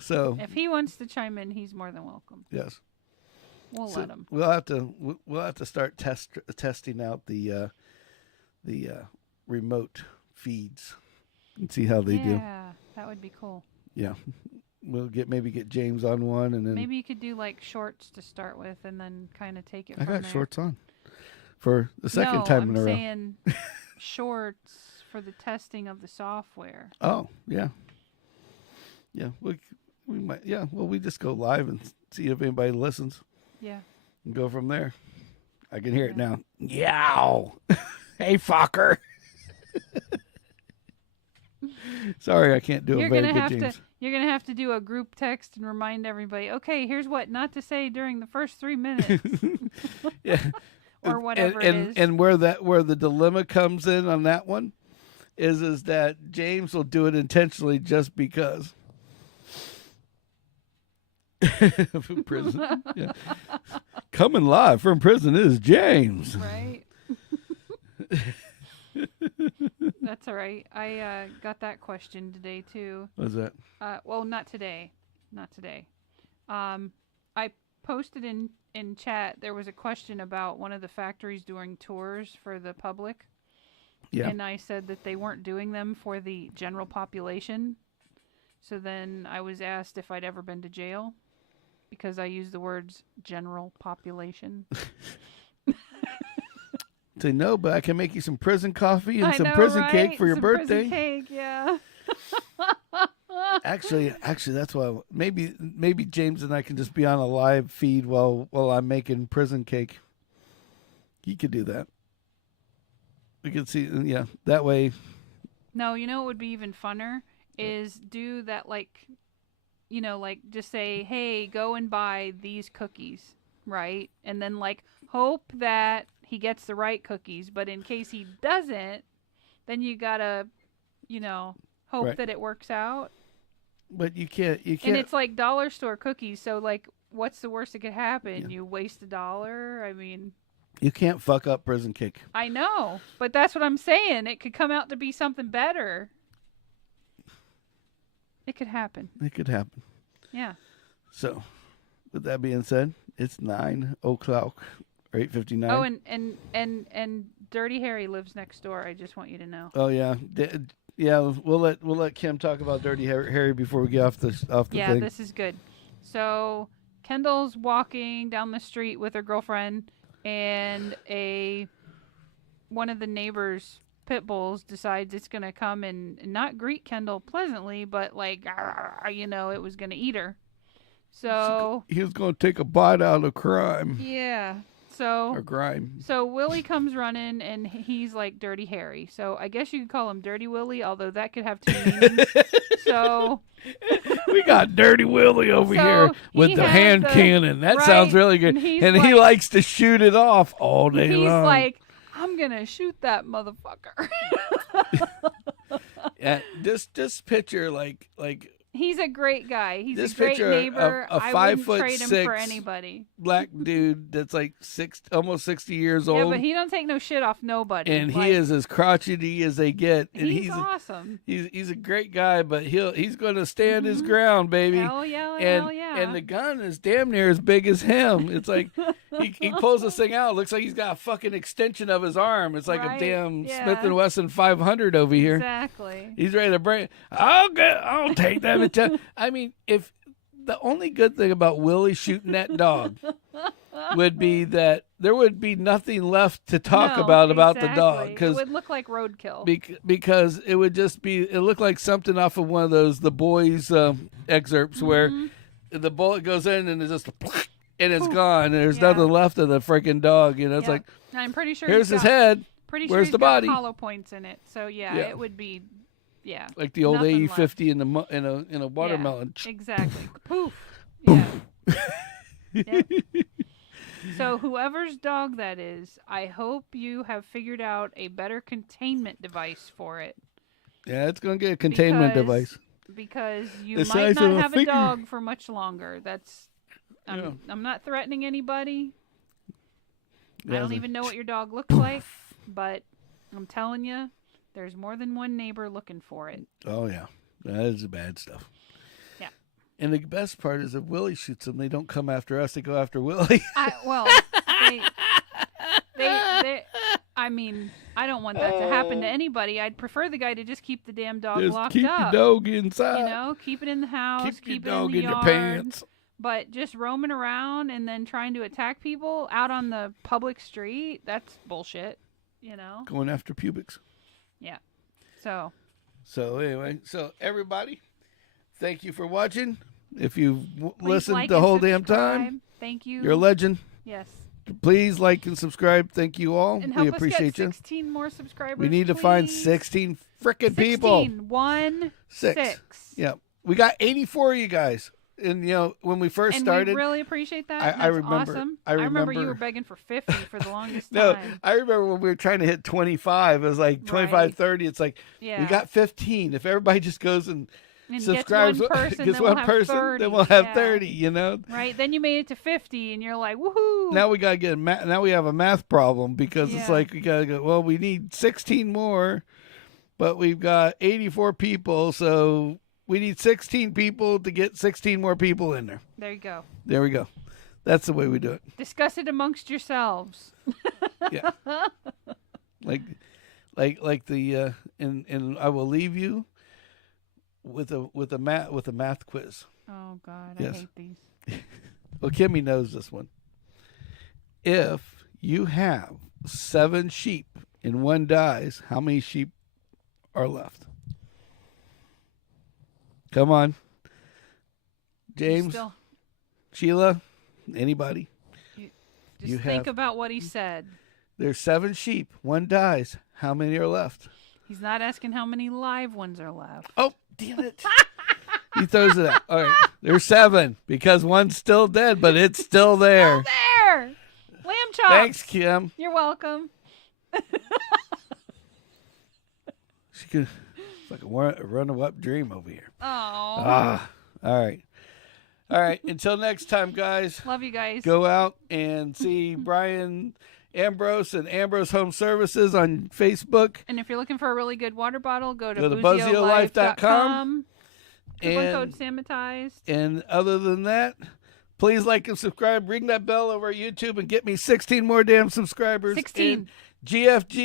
So if he wants to chime in, he's more than welcome. Yes, we'll let him. We'll have to start testing out the remote feeds and see how they do. Yeah, that would be cool. Yeah, we'll maybe get James on one, and then maybe you could do like shorts to start with, and then kind of take it. I from got there. shorts on for the second time in a row. I'm saying shorts for the testing of the software. Oh yeah. Yeah, we might. Yeah, well, we just go live and see if anybody listens. Yeah, and go from there. I can hear it now. Yow! Hey, fucker! Sorry, I can't do a very good James. You're gonna have to do a group text and remind everybody. Okay, here's what not to say during the first 3 minutes. Yeah, or whatever it is. And where the dilemma comes in on that one is that James will do it intentionally just because. From prison. Yeah. Coming live from prison is James. Right. That's all right. I got that question today too. What's that? Well, not today. I posted in chat. There was a question about one of the factories doing tours for the public. Yeah. And I said that they weren't doing them for the general population. So then I was asked if I'd ever been to jail. Because I use the words general population. Say no, but I can make you some prison coffee and some prison cake for your birthday. Prison cake, yeah. Actually, that's why maybe James and I can just be on a live feed while I'm making prison cake. He could do that. We could see, yeah, that way. No, you know what would be even funner is do that like just say, hey, go and buy these cookies, right? And then, hope that he gets the right cookies. But in case he doesn't, then you gotta, hope that it works out. But you can't. And it's like dollar store cookies. So like, what's the worst that could happen? Yeah. You waste $1. I mean, You can't fuck up prison cake. I know, but that's what I'm saying. It could come out to be something better. It could happen. It could happen. Yeah. So, with that being said, it's 9 o'clock or 8:59. Oh, and Dirty Harry lives next door. I just want you to know. Oh yeah, yeah. We'll let Kim talk about Dirty Harry before we get off the Yeah, thing. this is good. So Kendall's walking down the street with her girlfriend, and one of the neighbors' pit bulls decides it's gonna come and not greet Kendall pleasantly, but like, it was gonna eat her. So he was gonna take a bite out of crime. Yeah. So or grime. So Willie comes running, and he's like Dirty Harry. So I guess you could call him Dirty Willie, although that could have two meanings. So we got Dirty Willie over here with the hand cannon. That sounds really good. And he likes to shoot it off all day long. He's like, I'm gonna shoot that motherfucker. Yeah, just picture like. He's a great guy. He's this a great picture neighbor. A I wouldn't 5'6" trade him for anybody. Black dude that's like almost 60 years old. Yeah, but he don't take no shit off nobody. And he is as crotchety as they get. And he's awesome. He's a great guy, but he's going to stand his ground, baby. Hell yeah, hell yeah. And the gun is damn near as big as him. It's like he pulls this thing out. It looks like he's got a fucking extension of his arm. It's like a damn Smith & Wesson 500 over here. Exactly. He's ready to bring. I'll take that. I mean, if the only good thing about Willie shooting that dog would be that there would be nothing left to talk about the dog, because it would look like roadkill. Because it would just be, it looked like something off of one of those The Boys excerpts where the bullet goes in and it's just and it's gone. And there's nothing left of the freaking dog. It's like, I'm pretty sure here's his head. Pretty Where's sure the body? Hollow points in it. So it would be. Yeah, like the old AE-50 in a watermelon. Yeah, exactly. Poof. Yeah. Yep. So whoever's dog that is, I hope you have figured out a better containment device for it. Yeah, it's gonna get a containment device. Because you might not have a dog for much longer. I'm not threatening anybody. I don't even know what your dog looks like, but I'm telling you. There's more than one neighbor looking for it. Oh, yeah. That is the bad stuff. Yeah. And the best part is if Willie shoots them, they don't come after us. They go after Willie. I mean, I don't want that to happen to anybody. I'd prefer the guy to just keep the damn dog locked keep up. Keep your dog inside. Keep it in the house. Keep your dog in the in yard. your pants. But just roaming around and then trying to attack people out on the public street, that's bullshit, Going after pubics. Yeah. So anyway, everybody, thank you for watching. If you've listened like the whole subscribe. damn time, thank you. You're a legend. Yes. Please like and subscribe. Thank you all. And help we appreciate us get 16 more subscribers. We need to find 16 frickin' people. 6. Yeah. We got 84 of you guys. And, when we first started. We really appreciate that. I remember. Awesome. I remember you were begging for 50 for the longest no, time. I remember when we were trying to hit 25. It was like 25, 30. It's like, we got 15. If everybody just goes and subscribes, gets one person, then we'll have 30, Right. Then you made it to 50 and you're like, woohoo. Now we got to get now we have a math problem because it's like we got to go, well, we need 16 more, but we've got 84 people. So we need 16 people to get 16 more people in there. There you go. There we go. That's the way we do it. Discuss it amongst yourselves. Yeah. Like the and I will leave you with a math quiz. Oh God, yes. I hate these. Well, Kimmy knows this one. If you have 7 sheep and one dies, how many sheep are left? Come on. James, Sheila, anybody? Just think about what he said. There's 7 sheep. One dies. How many are left? He's not asking how many live ones are left. Oh, damn it. He throws it out. All right. There's 7 because one's still dead, but it's still there. Still there. Lamb chops. Thanks, Kim. You're welcome. She could... It's like a run-up dream over here. Oh. Ah, all right. All right. Until next time, guys. Love you guys. Go out and see Brian Ambrose and Ambrose Home Services on Facebook. And if you're looking for a really good water bottle, go to BuzzioLife.com. Coupon code Sammitized. And other than that, please like and subscribe. Ring that bell over YouTube and get me 16 more damn subscribers. 16. GFG.